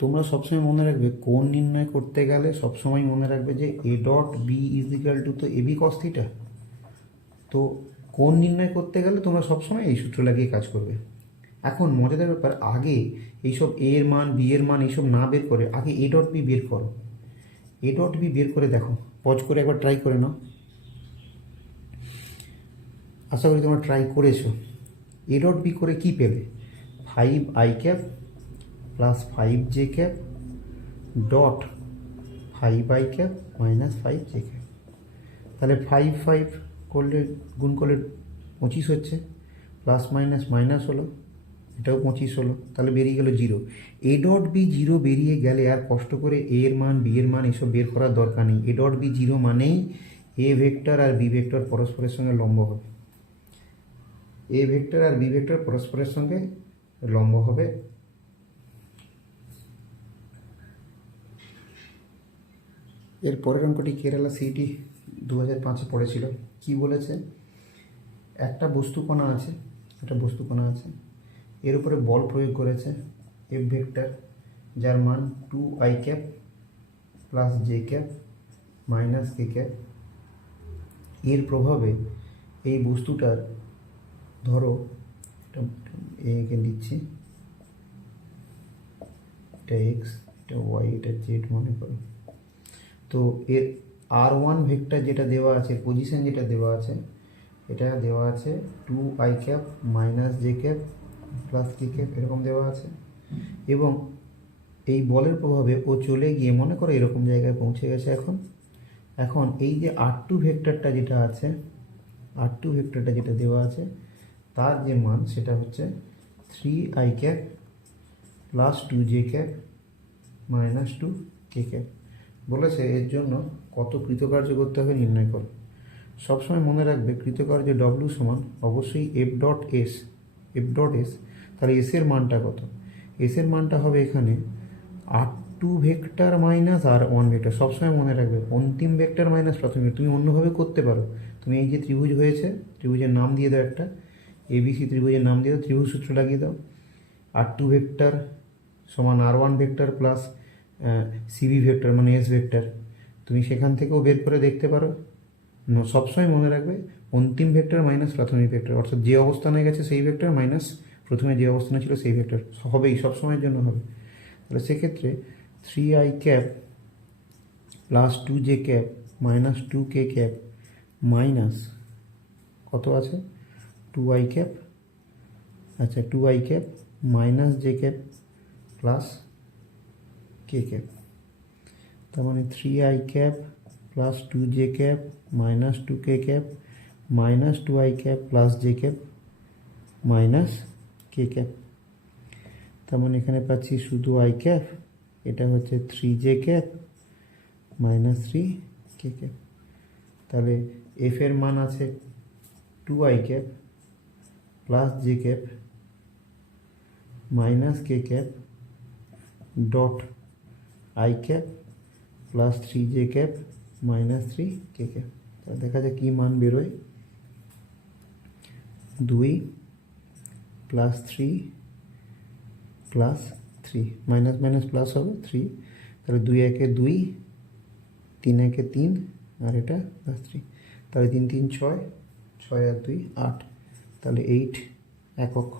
তোমরা সবসময় মনে রাখবে কোণ নির্ণয় করতে গেলে সবসময় মনে রাখবে যে a dot B is equal to তো এবি কস থিটা। তো কোণ নির্ণয় করতে গেলে তোমরা সবসময় এই সূত্র লাগিয়ে কাজ করবে। এখন মজাদার ব্যাপার, আগে এইসব এ এর মান বি এর মান এইসব না বের করে আগে এ ডট বি বের করো। এ ডট বি বের করে দেখো, পজ করে একবার ট্রাই করে নাও। আশা করি তোমরা ট্রাই করেছো। এ ডট বি করে কি পেলে? 5i cap plus 5j cap dot 5i cap minus 5j cap. তাহলে 5 করলে গুণ করলে 25 হচ্ছে, প্লাস মাইনাস মাইনাস হলো, এটাও 25 হলো, তাহলে বেরিয়ে গেল 0। এ ডট বি 0 বেরিয়ে গেলে আর কষ্ট করে এ এর মান বি এর মান এসব বের করার দরকার নেই। এ ডট বি 0 মানেই এ ভেক্টর আর বি ভেক্টর পরস্পরের সঙ্গে লম্ব হবে। এ ভেক্টর আর বি ভেক্টর পরস্পরের সঙ্গে লম্ব হবে। এর পরের অঙ্কটি কেরালা সিইটি 2005-এ পড়েছিল। কি বলেছে? একটা বস্তুকণা আছে, এর উপরে বল প্রয়োগ করেছে এফ ভেক্টর, যার মান 2i cap plus J cap minus K cap. এর প্রভাবে এই বস্তুটার, ধরো একে দিচ্ছি, এটা এক্স, এটা ওয়াই, এটা জেড মনে করো। তো এর r1 ভেক্টর যেটা দেওয়া আছে, পজিশন যেটা দেওয়া আছে, এটা দেওয়া আছে 2i cap minus J cap plus K cap, এরকম দেওয়া আছে। এবং এই বলের প্রভাবে ও চলে গিয়ে মনে করো এরকম জায়গায় পৌঁছে গেছে। এখন এই যে r2 ভেক্টরটা যেটা আছে, r2 ভেক্টরটা যেটা দেওয়া আছে, তার যে মান সেটা হচ্ছে 3i cap plus 2j cap minus 2k cap. বলেছে এর জন্য কত কৃতকার্য করতে হবে নির্ণয় করো। সবসময় মনে রাখবে কৃতকার্য ডব্লিউ সমান অবশ্যই এফ ডট এস। তাহলে এস এর মানটা কত? এস এর মানটা হবে এখানে r2 vector minus r1 vector. সবসময় মনে রাখবে অন্তিম ভেক্টর মাইনাস প্রথম ভেক্টর। তুমি অন্যভাবে করতে পারো, তুমি এই যে ত্রিভুজ হয়েছে, ত্রিভুজের নাম দিয়ে দাও, একটা এবিসি ত্রিভুজের নাম দিয়ে দাও, ত্রিভুজ সূত্র লাগিয়ে দাও। r2 ভেক্টর সমান r1 ভেক্টর প্লাস সিবি ভেক্টর মানে এস ভেক্টর। তুমি সেখান থেকেও বের করে দেখতে পারো। সবসময় মনে রাখবে অন্তিম ভেক্টর মাইনাস প্রাথমিক ভেক্টর, অর্থাৎ যে অবস্থানে গেছে সেই ভেক্টর মাইনাস প্রথমে যে অবস্থানে ছিল সেই ভেক্টর হবেই, সবসময়ের জন্য হবে। তাহলে সেক্ষেত্রে 3i cap plus 2j cap minus 2k cap minus কত আছে 2i ক্যাপ, আচ্ছা 2i cap minus j cap plus k cap. তার মানে 3i cap plus 2j cap minus 2k cap minus 2i cap plus j cap minus k cap. তার মানে এখানে পাচ্ছি শুধু i ক্যাপ, এটা হচ্ছে 3j cap minus 3k cap. তাহলে এফ এর মান আছে two I cap plus J cap minus K cap dot I cap plus three J cap minus three K cap. দেখা যায় কী মান বেরোয়, 2 plus three plus three, minus minus plus হবে 3, তাহলে 2 একে 2, 3 একে 3, আর এটা প্লাস 3, তাহলে 3 3 6, 6 আর 2 8, তাহলে 8 একক।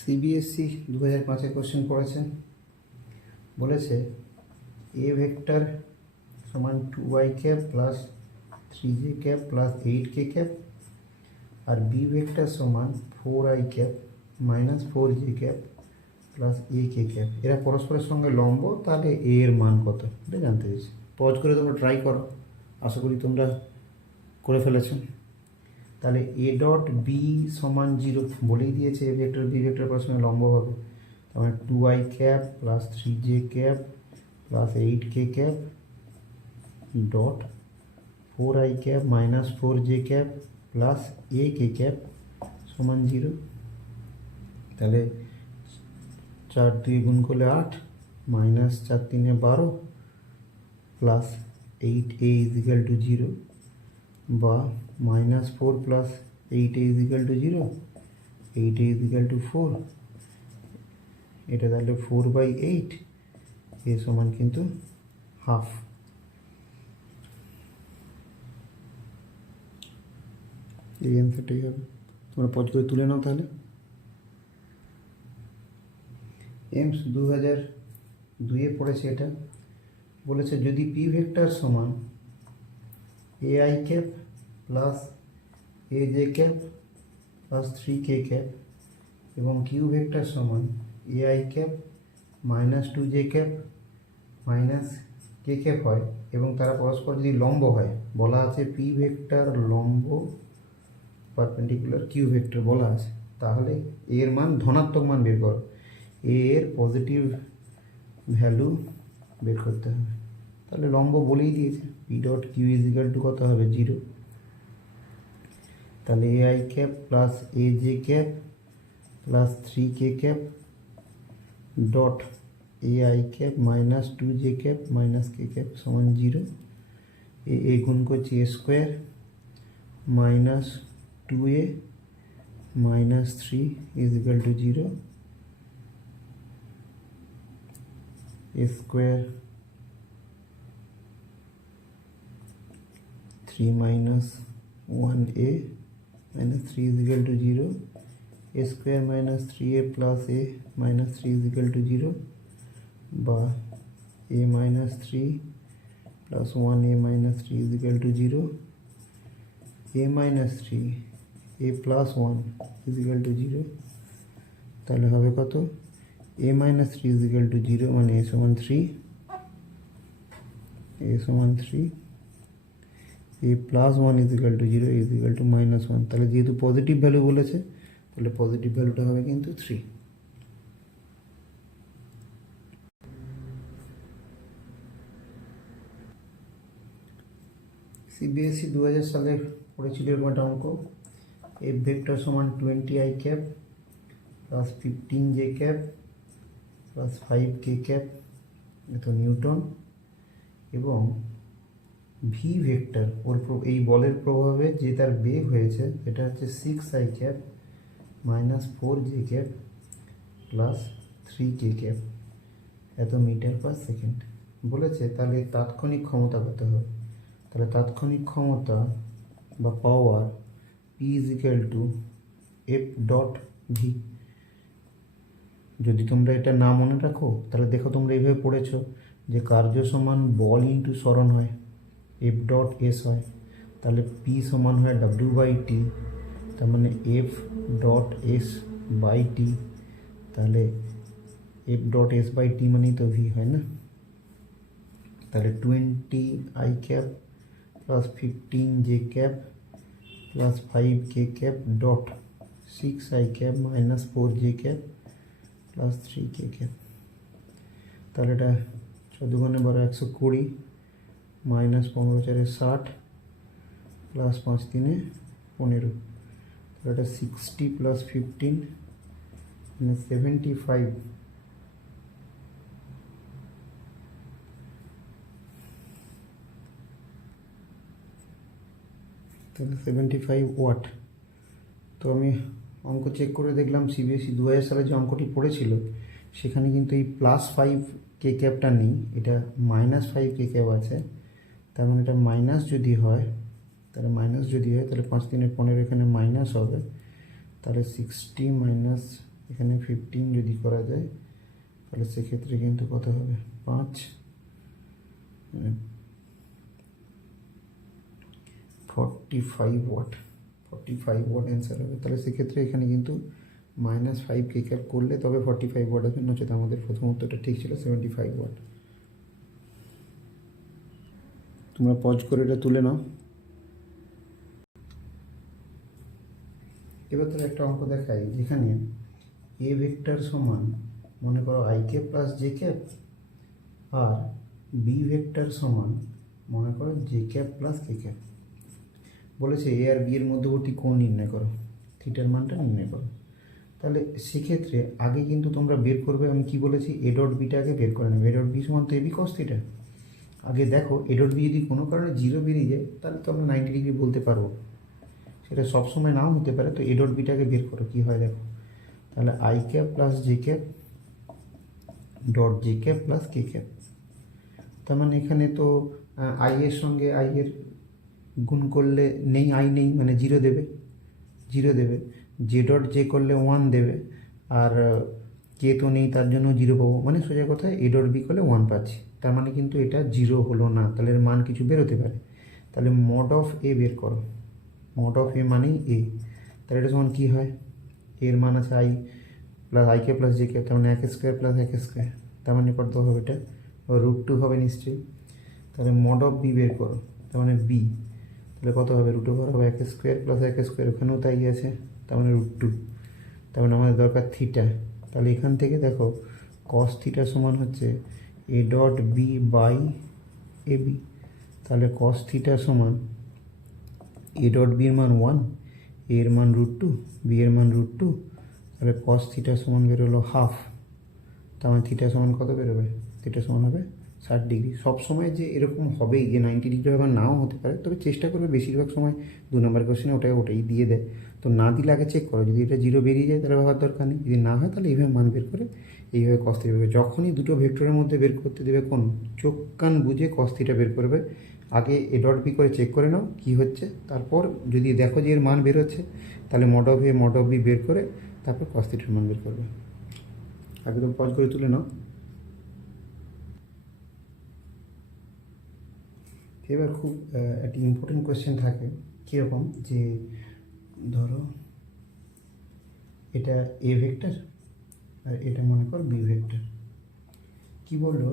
সিবিএসসি 2005-এর কোশ্চেন পড়েছে, বলেছে এ ভেক্টর সমান 2i cap plus 3j cap plus 8k cap, আর বি ভেক্টর সমান 4i cap minus 4j cap plus ak cap. এরা পরস্পরের সঙ্গে লম্ব, তাহলে এ এর মান কত এটা জানতে চাইছি। পজ করে তোমরা ট্রাই করো, আশা করি তোমরা করে ফেলেছো। তাহলে এ ডট বি সমান 0 বলেই দিয়েছে, এ ভেক্টর বি ভেক্টর পরস্পরের লম্ব হবে, তাহলে 2i cap plus 3j cap plus 8k cap dot 4i cap minus 4j cap plus ak cap সমান 0। তাহলে 4 2 গুণ করলে 8 minus 4 3 12 plus 8a is equal to 0, বা minus 4 plus 8a is equal to 0, 8a is equal two 4, এটা তাহলে 4/8, এ সমান কিন্তু half. এই অ্যান্সারটাই হবে, তোমরা পজ করে তুলে নাও। তাহলে এমস 2002-এ পড়েছে এটা, বলেছে যদি পি ভেক্টর সমান ai cap plus aj cap plus 3k cap এবং কিউ ভেক্টর সমান ai cap minus 2j cap minus k cap হয় এবং তারা পরস্পর যদি লম্ব হয়, বলা আছে পি ভেক্টর লম্ব পারপেন্ডিকুলার কিউ ভেক্টর বলা আছে, তাহলে এর মান ধনাত্মক মান বের করো, এর পজিটিভ ভ্যালু বের করতে হবে। তাহলে লম্ব বলেই দিয়েছে, P dot Q is equal to কত হবে 0, তাহলে AI cap plus aj cap plus 3k cap dot ai cap minus 2j cap minus k cap সমান 0। এ গুণ করছি a square minus 2a minus 3 is equal to 0, a square 3 minus 1a minus 3 is equal to 0, a square minus 3a plus a minus 3 is equal to 0, বা a minus 3 plus 1a minus 3 is equal to 0, a minus 3 a plus 1 is equal to 0, তাহলে হবে কত, a minus 3 is equal to 0 মানে a সমান 3, a সমান 3, a plus 1 is equal to 0 is equal two minus 1, তাহলে যেহেতু positive value বলেছে তাহলে পজিটিভ ভ্যালুটা হবে কিন্তু 3। সিবিএসসি 2000 সালে পড়েছিল এরকম একটা অঙ্ক, এফ ভেক্টর সমান 20i cap plus 15j cap plus 5k cap, এত নিউটন, এবং ভি ভেক্টর ওর এই বলের প্রভাবে যে তার বেগ হয়েছে এটা হচ্ছে 6i cap minus 4j cap plus 3k cap এত মিটার পার সেকেন্ড বলেছে। তাহলে তাৎক্ষণিক ক্ষমতা কত হবে, তাহলে তাৎক্ষণিক ক্ষমতা বা power P is equal to F dot V. যদি তোমরা এটা না মনে রাখো তাহলে দেখো তোমরা এইভাবে পড়েছো যে কার্য সমান বল ইন্টু সরণ হয়, এফ ডট এস হয়, তাহলে পি সমান হয় W/T, তার মানে F dot S by T, তাহলে F dot S by T মানেই তো ভি হয় না। তাহলে 20i cap plus 15j cap plus 5k cap dot 6i cap minus 4j cap plus 3k cap, তাহলে এটা দুগুণে 12 120 মাইনাস 15 4 60 প্লাস 5 3 15, তাহলে এটা 60 প্লাস 15 মানে 75, তাহলে 75 ওয়াট। তো আমি অঙ্ক চেক করে দেখলাম সিবিএসই 2000 সালে যে অঙ্কটি পড়েছিল সেখানে কিন্তু এই +5 কে ক্যাপটা নেই, এটা -5 কে ক্যাপ আছে। তার মানে এটা মাইনাস যদি হয় তাহলে 5 3 15 এখানে মাইনাস হবে, তাহলে 60 মাইনাস এখানে 15 যদি করা যায় তাহলে সেক্ষেত্রে কিন্তু কত হবে 5 45 ওয়াট, 45 ওয়াট অ্যান্সার হবে। তাহলে সেক্ষেত্রে এখানে কিন্তু -5 কে ক্যাপ করলে তবে 45 ওয়াট আসবে, নচেত আমাদের প্রথম উত্তরটা ঠিক ছিল 75 ওয়াট। তোমরা পজ করে এটা তুলে নাও। এবার তাহলে একটা অঙ্ক দেখাই যেখানে এ ভেক্টর সমান মনে করো I cap plus J cap, আর বি ভেক্টর সমান মনে করো J cap plus K cap. বলেছে এ আর বি এর মধ্যবর্তী কোণ নির্ণয় করো, থিটার মানটা নির্ণয় করো। তাহলে সেক্ষেত্রে আগে কিন্তু তোমরা বের করবে, আমি কি বলেছি, এ ডট বিটা আগে বের করে নেবে। এ ডট বি সমান তো এবি কস থিটা। আগে দেখো এ ডট বি যদি কোনো কারণে 0 বেরিয়ে যায় তাহলে তো আমরা 90 ডিগ্রি বলতে পারবো, সেটা সবসময় নাও হতে পারে। তো এ ডট বিটাকে বের করো, কী হয় দেখো। তাহলে I cap plus J cap dot J cap plus K cap. তার মানে এখানে তো আই এর সঙ্গে আই এর গুণ করলে নেই, আই নেই মানে 0 দেবে, জে ডট জে করলে 1 দেবে, আর কে তো নেই তার জন্য 0 পাবো, মানে সোজা কথায় এ ডট বি করলে 1 পাচ্ছি। তার মানে কিন্তু এটা 0 হলো না, তাহলে এর মান কিছু বেরোতে পারে। তাহলে মড অফ এ বের করো, মড অফ এ মানেই এ। তাহলে এটা সমান কী হয়, এর মান আছে I plus I k plus J K, তার মানে 1² প্লাস 1², তার মানে কত হবে এটা √2 হবে নিশ্চয়ই। তাহলে মড অফ বি বের করো, তার মানে বি, তাহলে কত হবে √2 হবে 1² প্লাস 1², ওখানেও তাই আছে, তার মানে √2। তার মানে আমাদের দরকার থিটা। তাহলে এখান থেকে দেখো কস থিটা সমান হচ্ছে A dot B by A B. তাহলে কস থিটা সমান এ ডট বি এর মান 1, এর মান √2, বি এর মান √2, তাহলে কস থিটা সমান বেরোলো হাফ। তার মানে থিটা সমান কত বেরোবে, থিটা সমান হবে 60 ডিগ্রি। সবসময় যে এরকম হবেই যে 90 ডিগ্রি আবার নাও হতে পারে, তবে চেষ্টা করবে বেশিরভাগ সময় 2 নম্বর কোশ্চেনে ওটাই দিয়ে দেয়। তো না দিলে আগে চেক করো, যদি এটা 0 বেরিয়ে যায় তাহলে ভাবার দরকার নেই, যদি না হয় তাহলে এইভাবে মান বের করে এইভাবে কস থিটা বের করবে। যখনই দুটো ভেক্টরের মধ্যে বের করতে দেবে কোন, চোখ কান বুঝে কস থিটা বের করবে। আগে এ ডট বি করে চেক করে নাও কী হচ্ছে, তারপর যদি দেখো যে এর মান বেরোচ্ছে তাহলে mod of A mod of B বের করে তারপর কস থিটার মান বের করবে। আগে তো পজ করে তুলে নাও। এবার খুব একটা ইম্পর্টেন্ট কোয়েশ্চেন থাকে, কীরকম যে ধরো এটা এ ভেক্টর আর এটা মনে কর বি ভেক্টর। কি বললো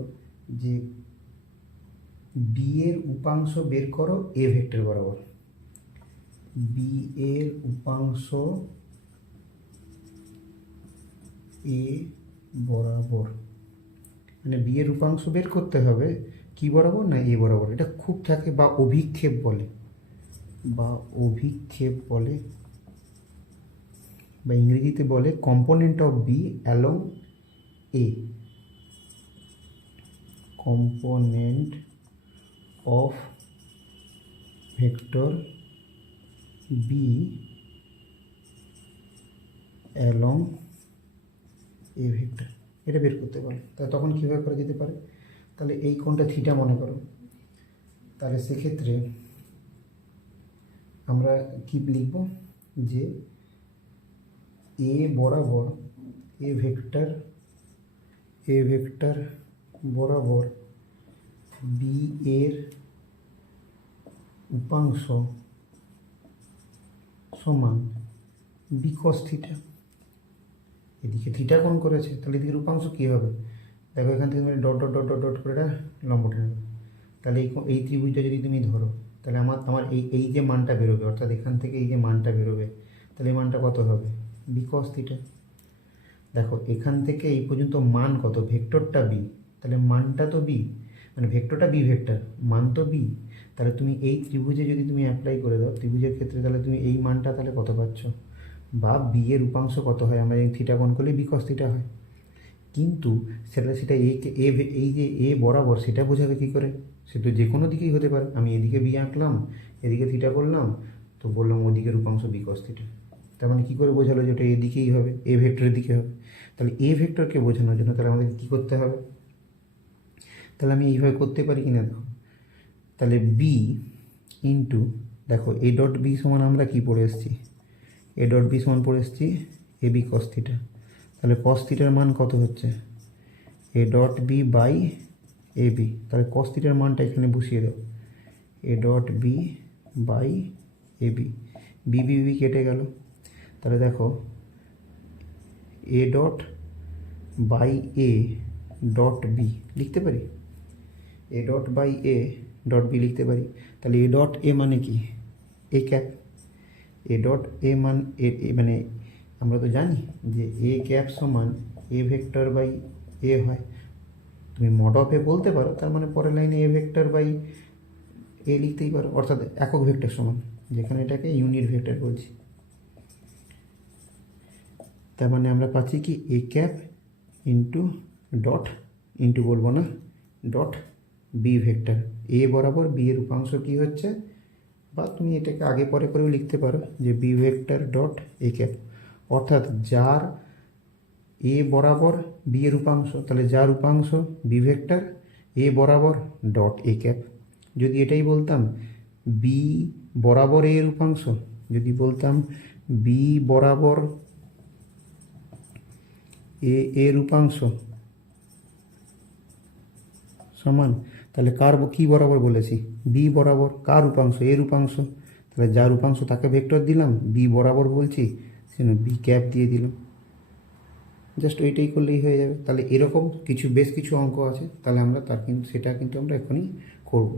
যে বি এর উপাংশ বের করো এ ভেক্টর বরাবর, বি এর উপাংশ এ বরাবর, মানে বি এর উপাংশ বের করতে হবে কি বরাবর না এ বরাবর। এটা খুব থাকে, বা অভিক্ষেপ বলে, বা ইংরেজিতে বলে component of B along A, component of vector B along A vector, এটা বের করতে পারে। তাহলে তখন কীভাবে করা যেতে পারে, তাহলে এই কোণটা থিটা মনে করো, তাহলে সেক্ষেত্রে আমরা কি লিখব যে এ বরাবর এ ভেক্টর বরাবর বি এর উপাংশ সমান বি কস থিটা। এদিকে থিটা কোণ করেছে, তাহলে এদিকে উপাংশ কী হবে দেখো, এখান থেকে তুমি dot dot dot dot dot করে এটা লম্ব টেনে দেবে। তাহলে এই ত্রিভুজটা যদি তুমি ধরো তাহলে আমার এই যে মানটা বেরোবে, অর্থাৎ এখান থেকে এই যে মানটা বেরোবে, তাহলে এই মানটা কত হবে বি কস থিটা। দেখো এখান থেকে এই পর্যন্ত মান কত, ভেক্টরটা বি, তাহলে মানটা তো বি, মানে ভেক্টরটা বি ভেক্টর, মান তো বি। তাহলে তুমি এই ত্রিভুজে যদি তুমি অ্যাপ্লাই করে দাও ত্রিভুজের ক্ষেত্রে, তাহলে তুমি এই মানটা তাহলে কত পাচ্ছ, বা বি এর উপাংশ কত হয়, আমরা এই থিটা কোণ করলে বি কস থিটা হয়। কিন্তু সেটা এই যে এ বরাবর সেটা বোঝাবে কী করে, সে তো যে কোনো দিকেই হতে পারে। আমি এদিকে বি আঁকলাম, এদিকে থিটা করলাম, তো বললাম ওদিকের উপাংশ বি কস থিটা। তার মানে কী করে বোঝালো যে ওটা এদিকেই হবে, এ ভেক্টরের দিকে হবে। তাহলে এ ভেক্টরকে বোঝানোর জন্য তাহলে আমাদের কী করতে হবে, তাহলে আমি এইভাবে করতে পারি কিনা দেখো। তাহলে বি ইন্টু, দেখো এ ডট বি সমান আমরা কী পড়ে এসেছি, এ ডট বি সমান পড়ে এসেছি এ বি কস থিটা। তাহলে কস থিটার মান কত হচ্ছে, A dot B by A B. তাহলে কস থিটার মানটা এখানে বসিয়ে দাও, A dot B by A B, B B B কেটে গেল। তাহলে দেখো A dot by A dot B লিখতে পারি, A dot by A dot B লিখতে পারি। তাহলে এ ডট এ মানে কি, এ ক্যাপ। এ ডট এ মান মানে আমরা তো জানি যে এ ক্যাপ সমান এ ভেক্টর বাই এ হয়। তুমি মড অফ এ বলতে পারো, তার মানে পরের লাইনে এ ভেক্টর বাই এ লিখতেই পারো, অর্থাৎ একক ভেক্টর সমান, যেখানে এটাকে ইউনিট ভেক্টর বলছি। তার মানে আমরা পাচ্ছি কি এ ক্যাপ ইন্টু ডট, ইন্টু বলবো না, ডট বি ভেক্টর, এ বরাবর বি এর উপাংশ কী হচ্ছে, বা তুমি এটাকে আগে পরে করেও লিখতে পারো যে B vector dot A cap, অর্থাৎ যার এ বরাবর বি এর উপাংশ, তাহলে যার উপাংশ বি ভেক্টর এ বরাবর ডট এ ক্যাপ। যদি এটাই বলতাম বি বরাবর এর উপাংশ, যদি বলতাম বি বরাবর এর উপাংশ সমান, তাহলে কার কী বরাবর বলেছি, বি বরাবর, কার উপাংশ, এর উপাংশ। তাহলে যার উপাংশ তাকে ভেক্টর দিলাম, বি বরাবর বলছি সেজন্য বি ক্যাপ দিয়ে দিলাম। জাস্ট ওইটাই করলেই হয়ে যাবে। তাহলে এরকম বেশ কিছু অঙ্ক আছে, তাহলে আমরা সেটা কিন্তু আমরা এখনই করব।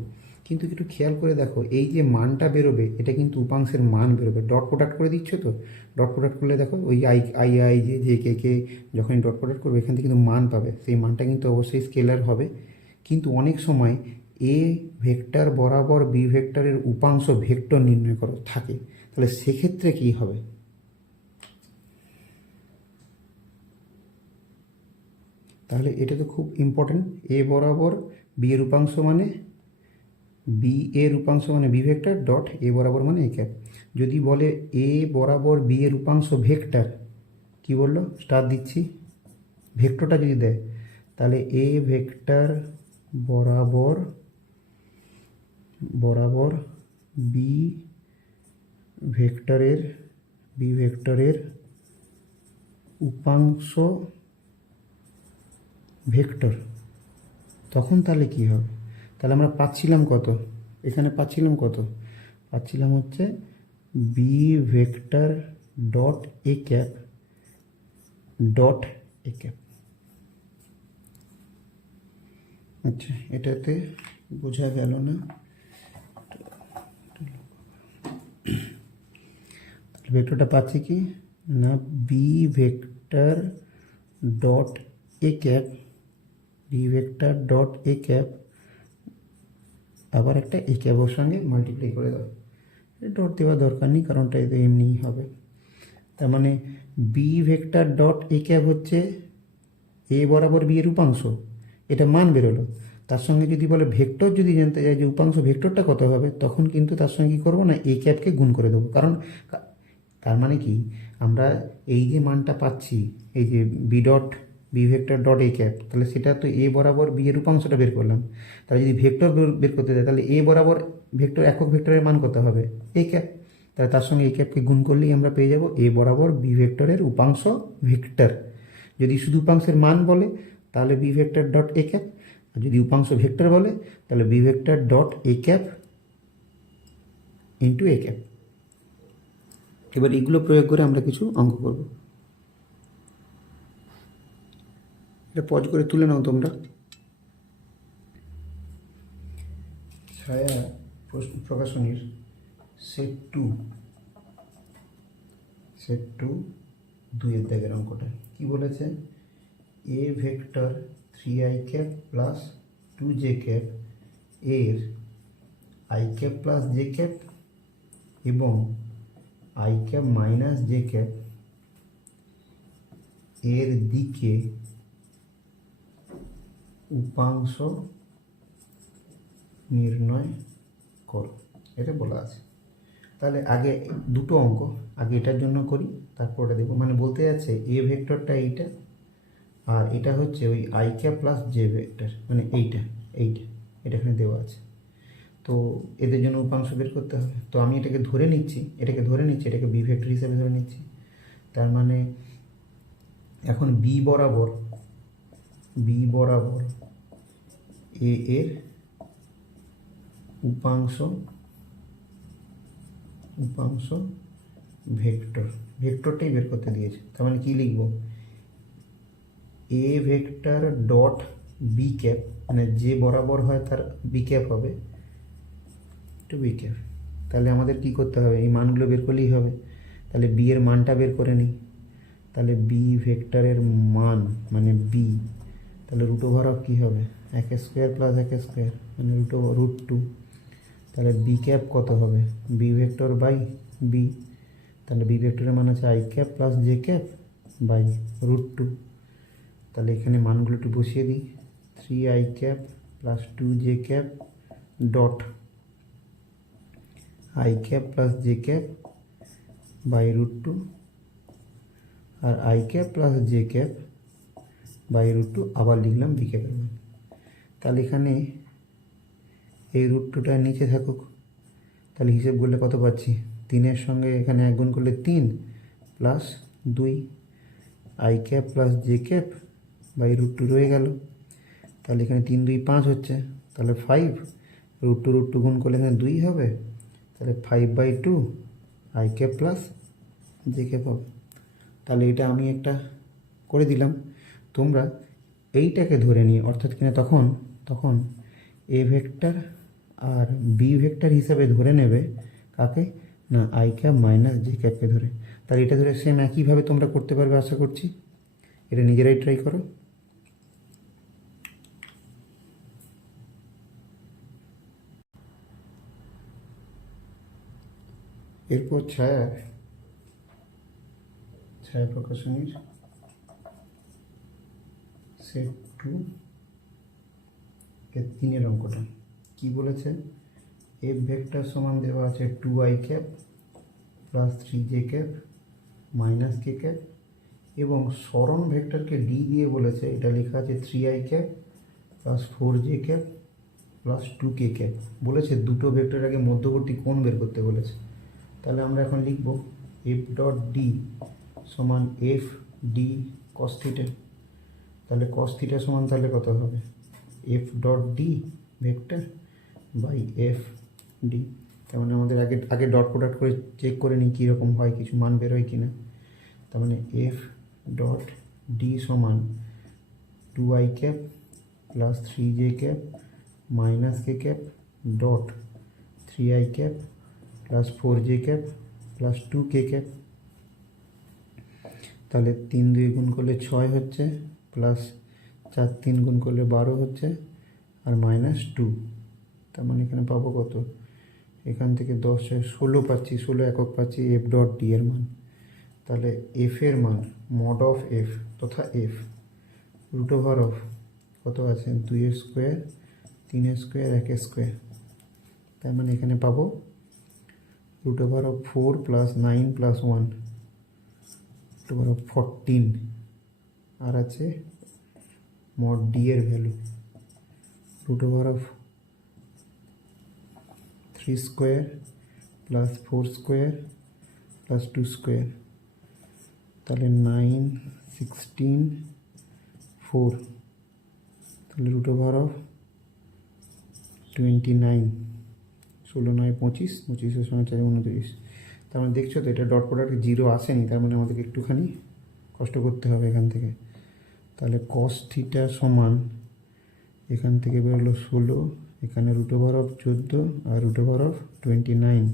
কিন্তু একটু খেয়াল করে দেখো, এই যে মানটা বেরোবে এটা কিন্তু উপাংশের মান বেরোবে, ডট প্রোডাক্ট করে দিচ্ছ তো, ডট প্রোডাক্ট করলে দেখো ওই আই যে কে যখনই ডট প্রোডাক্ট করবে এখান থেকে কিন্তু মান পাবে, সেই মানটা কিন্তু অবশ্যই স্কেলার হবে। কিন্তু অনেক সময় এ ভেক্টর বরাবর বি ভেক্টরের উপাংশ ভেক্টর নির্ণয় করা থাকে, তাহলে সেক্ষেত্রে কী হবে, তাহলে এটা তো খুব ইম্পর্টেন্ট। এ বরাবর বি এর উপাংশ মানে বি এর উপাংশ মানে বি ভেক্টর ডট এ বরাবর মানে এ ক্যাপ। যদি বলে এ বরাবর বি এর উপাংশ ভেক্টর, কি বললো, স্টার দিচ্ছি, ভেক্টরটা যদি দেয় তাহলে এ ভেক্টর বরাবর বি ভেক্টরের উপাংশ ভেক্টর, তখন তাহলে কি হবে, তাহলে আমরা পাচ্ছিলাম কত, এখানে পাচ্ছিলাম হচ্ছে B vector dot A cap dot A cap. আচ্ছা, এটাতে বোঝা গেল না, ভেক্টরটা পাচ্ছি কি না, B vector dot A cap, B vector dot A cap, আবার একটা এ ক্যাপের সঙ্গে মাল্টিপ্লাই করে দাও, ডট দেওয়ার দরকার নেই কারণ এটা এমনিই হবে। তার মানে B vector dot A cap হচ্ছে এ বরাবর বি এর উপাংশ, এটা মান বেরোলো। তার সঙ্গে যদি বলে ভেক্টর যদি জানতে চাই যে উপাংশ ভেক্টরটা কত হবে, তখন কিন্তু তার সঙ্গে কী করবো না, এ ক্যাপকে গুণ করে দেবো। কারণ তার মানে কি, আমরা এই যে মানটা পাচ্ছি, এই যে B vector dot A cap, তাহলে সেটা তো এ বরাবর বি এর উপাংশটা বের করলাম। তাহলে যদি ভেক্টর বের করতে চাই তাহলে এ বরাবর ভেক্টর একক ভেক্টরের মান কত হবে, এ ক্যাপ। তাহলে তার সঙ্গে এ ক্যাপকে গুণ করলেই আমরা পেয়ে যাব এ বরাবর বি ভেক্টরের উপাংশ ভেক্টর। যদি শুধু উপাংশের মান বলে তাহলে B vector dot A cap, আর যদি উপাংশ ভেক্টর বলে তাহলে B vector dot A cap into A cap. এবার এগুলো প্রয়োগ করে আমরা কিছু অঙ্ক করব। এটা পজ করে তুলে নাও তোমরা। ছায়া প্রকাশনীর সেট টু 2 এর দাগের অঙ্কটা কি বলেছে, এ ভেক্টর 3i প্লাস 2j এর i প্লাস j এবং i মাইনাস j এর দিকে উপাংশ নির্ণয় করো, এটা বলা আছে। তাহলে আগে দুটো অঙ্ক, আগে এটার জন্য করি, তারপর ওটা দেখবো। মানে বলতে যাচ্ছে এ ভেক্টরটা এইটা, আর এটা হচ্ছে ওই i প্লাস জে ভেক্টর, মানে এইটা এটা এখানে দেওয়া আছে। তো এদের জন্য উপাংশ বের করতে হবে। তো আমি এটাকে ধরে নিচ্ছি, এটাকে বি ভেক্টর হিসেবে ধরে নিচ্ছি। তার মানে এখন বি বরাবর এ এর উপাংশ ভেক্টরটাই বের করতে দিয়েছে। তার মানে কি লিখবো, এ ভেক্টর ডট বি মানে যে বরাবর হয় তার বি হবে টু বি তাহলে আমাদের কি করতে হবে, এই মানগুলো বের করলেই হবে। তাহলে বি এর মানটা বের করে নিই। তাহলে বি ভেক্টরের মান মানে বি, তাহলে √, কী হবে, 1² প্লাস 1² মানে √2। তাহলে বি কত হবে, বি ভেক্টর বাই বি, তাহলে বি ভেক্টরের মান আছে i প্লাস j বাই √2। তাহলে এখানে মানগুলো একটু বসিয়ে দিই, 3i plus 2j dot i plus j by √2 আর i প্লাস j বাই √2 আবার লিখলাম বি এর মান। তাহলে এখানে এই √2টা নিচে থাকুক। তাহলে হিসেব করলে কত পাচ্ছি, 3-এর সঙ্গে এখানে 1 গুণ করলে 3 plus 2 i plus j by √2 রয়ে গেল। তাহলে এখানে 3 2 5 হচ্ছে, তাহলে 5 √2 গুণ করলে এখানে 2 হবে, তাহলে 5/2 i প্লাস j হবে। তাহলে এটা আমি একটা করে দিলাম। তোমরা এইটাকে ধরে নিয়ে, অর্থাৎ কিনা তখন এ ভেক্টর আর বি ভেক্টর হিসাবে ধরে নেবে কাকে না, i মাইনাস j ধরে। তাহলে এটা ধরে সেম একইভাবে তোমরা করতে পারবে আশা করছি। এটা নিজেরাই ট্রাই করো। এরপর ছায়া প্রকাশনীর সেট 2 এর 3-এর অঙ্কটা কি বলেছে, এফ ভেক্টর সমান দেওয়া আছে 2i plus 3j minus k এবং সরণ ভেক্টরকে ডি দিয়ে বলেছে, এটা লেখা আছে 3i plus 4j plus 2k বলেছে। দুটো ভেক্টর আগে মধ্যবর্তী কোণ বের করতে বলেছে। তাহলে আমরা এখন লিখব এফ ডট ডি সমান এফ ডি কস থিটা। তাহলে কস থিটা সমান তাহলে কত হবে, F dot D vector by F D. তার মানে আমাদের আগে ডট প্রোডাক্ট করে চেক করে নিই কীরকম হয়, কিছু মান বেরোয় কি না। তার মানে এফ ডট ডি সমান 2i plus 3j minus k dot 3i plus 4j plus 2k। তাহলে 3 2 গুণ করলে 6 হচ্ছে, প্লাস 4 3 গুণ করলে 12 হচ্ছে, আর মাইনাস 2। তার মানে এখানে পাবো কত, এখান থেকে 10 16 পাচ্ছি, 16 একক পাচ্ছি এফ ডট ডি এর মান। তাহলে এফ এর মান মড অফ এফ তথা এফ √, কত আছে 2 স্কোয়ার 3 স্কোয়ার 1 স্কোয়ার। তার মানে এখানে পাবো √4 প্লাস 9 প্লাস 1 √14, আর আছে মড ডি এর value √3 square plus 4 square plus 2 square. তাহলে 9 16 4, তাহলে √29, 16 9 25, 25 সঙ্গে 4 29। তার মানে দেখছো তো এটা ডট প্রোডাক্ট 0 আসেনি, তার মানে আমাদেরকে একটুখানি কষ্ট করতে হবে এখান থেকে। তাহলে কস থিটা সমান এখান থেকে বেরোলো 16, এখানে √14 আর √29।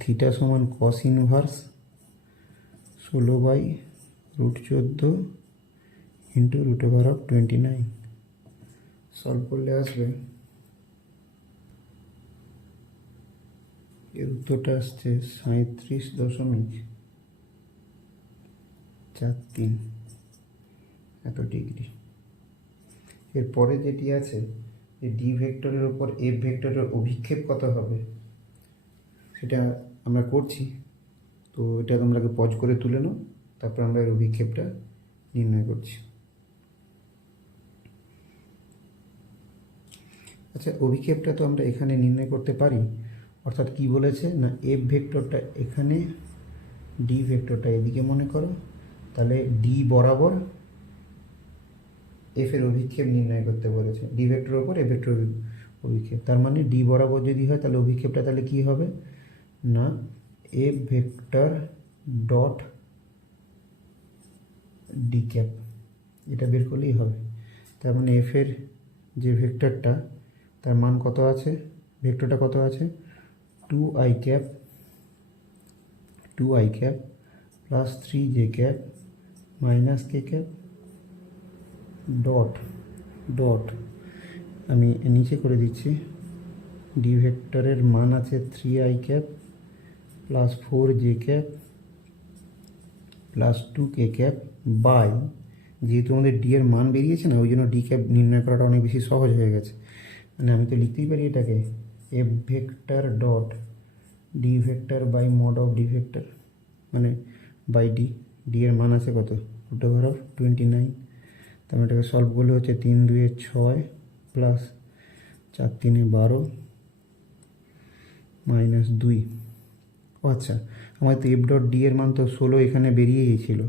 থিটা সমান cos inverse 16/√14 into root over of 29 solve করলে আসবে, এর উত্তরটা আসছে 37.43 এত ডিগ্রি। এরপরে যেটি আছে যে ডি ভেক্টরের ওপর এফ ভেক্টরের অভিক্ষেপ কত হবে সেটা আমরা করছি। তো এটা তোমরাকে পজ করে তুলে নাও, তারপর আমরা এর অভিক্ষেপটা নির্ণয় করছি। আচ্ছা, অভিক্ষেপটা তো আমরা এখানে নির্ণয় করতে পারি, অর্থাৎ কি বলেছে না এফ ভেক্টরটা এখানে, ডি ভেক্টরটা এদিকে মনে করো, তাহলে ডি বরাবর এফ এর অভিক্ষেপ নির্ণয় করতে বলেছে, ডি ভেক্টরের ওপর এফ ভেক্টর অভিক্ষেপ। তার মানে ডি বরাবর যদি হয় তাহলে অভিক্ষেপটা তাহলে কি হবে না F vector dot D cap, এটা বের করলেই হবে। তার মানে এফ এর যে ভেক্টরটা তার মান কত আছে, ভেক্টরটা কত আছে 2i cap plus 3j cap minus K cap dot আমি নিচে করে দিচ্ছি, ডি ভেক্টরের মান আছে 3i cap plus 4j cap plus 2k cap by, যেহেতু আমাদের ডি এর মান বেরিয়েছে না ওই জন্য ডি ক্যাপ নির্ণয় করাটা অনেক বেশি সহজ হয়ে গেছে। মানে আমি তো লিখতেই পারি এটাকে F vector dot D vector by mod of D vector, মানে বাই ডি এর মান আছে কত রুট ওভার অফ 29। তার মানে এটাকে সলভ করলে হচ্ছে 3 2 6 প্লাস 4 3 12 মাইনাস 2। ও আচ্ছা, আমার তো এফ ডট ডি এর মান তো 16 এখানে বেরিয়ে গিয়েছিল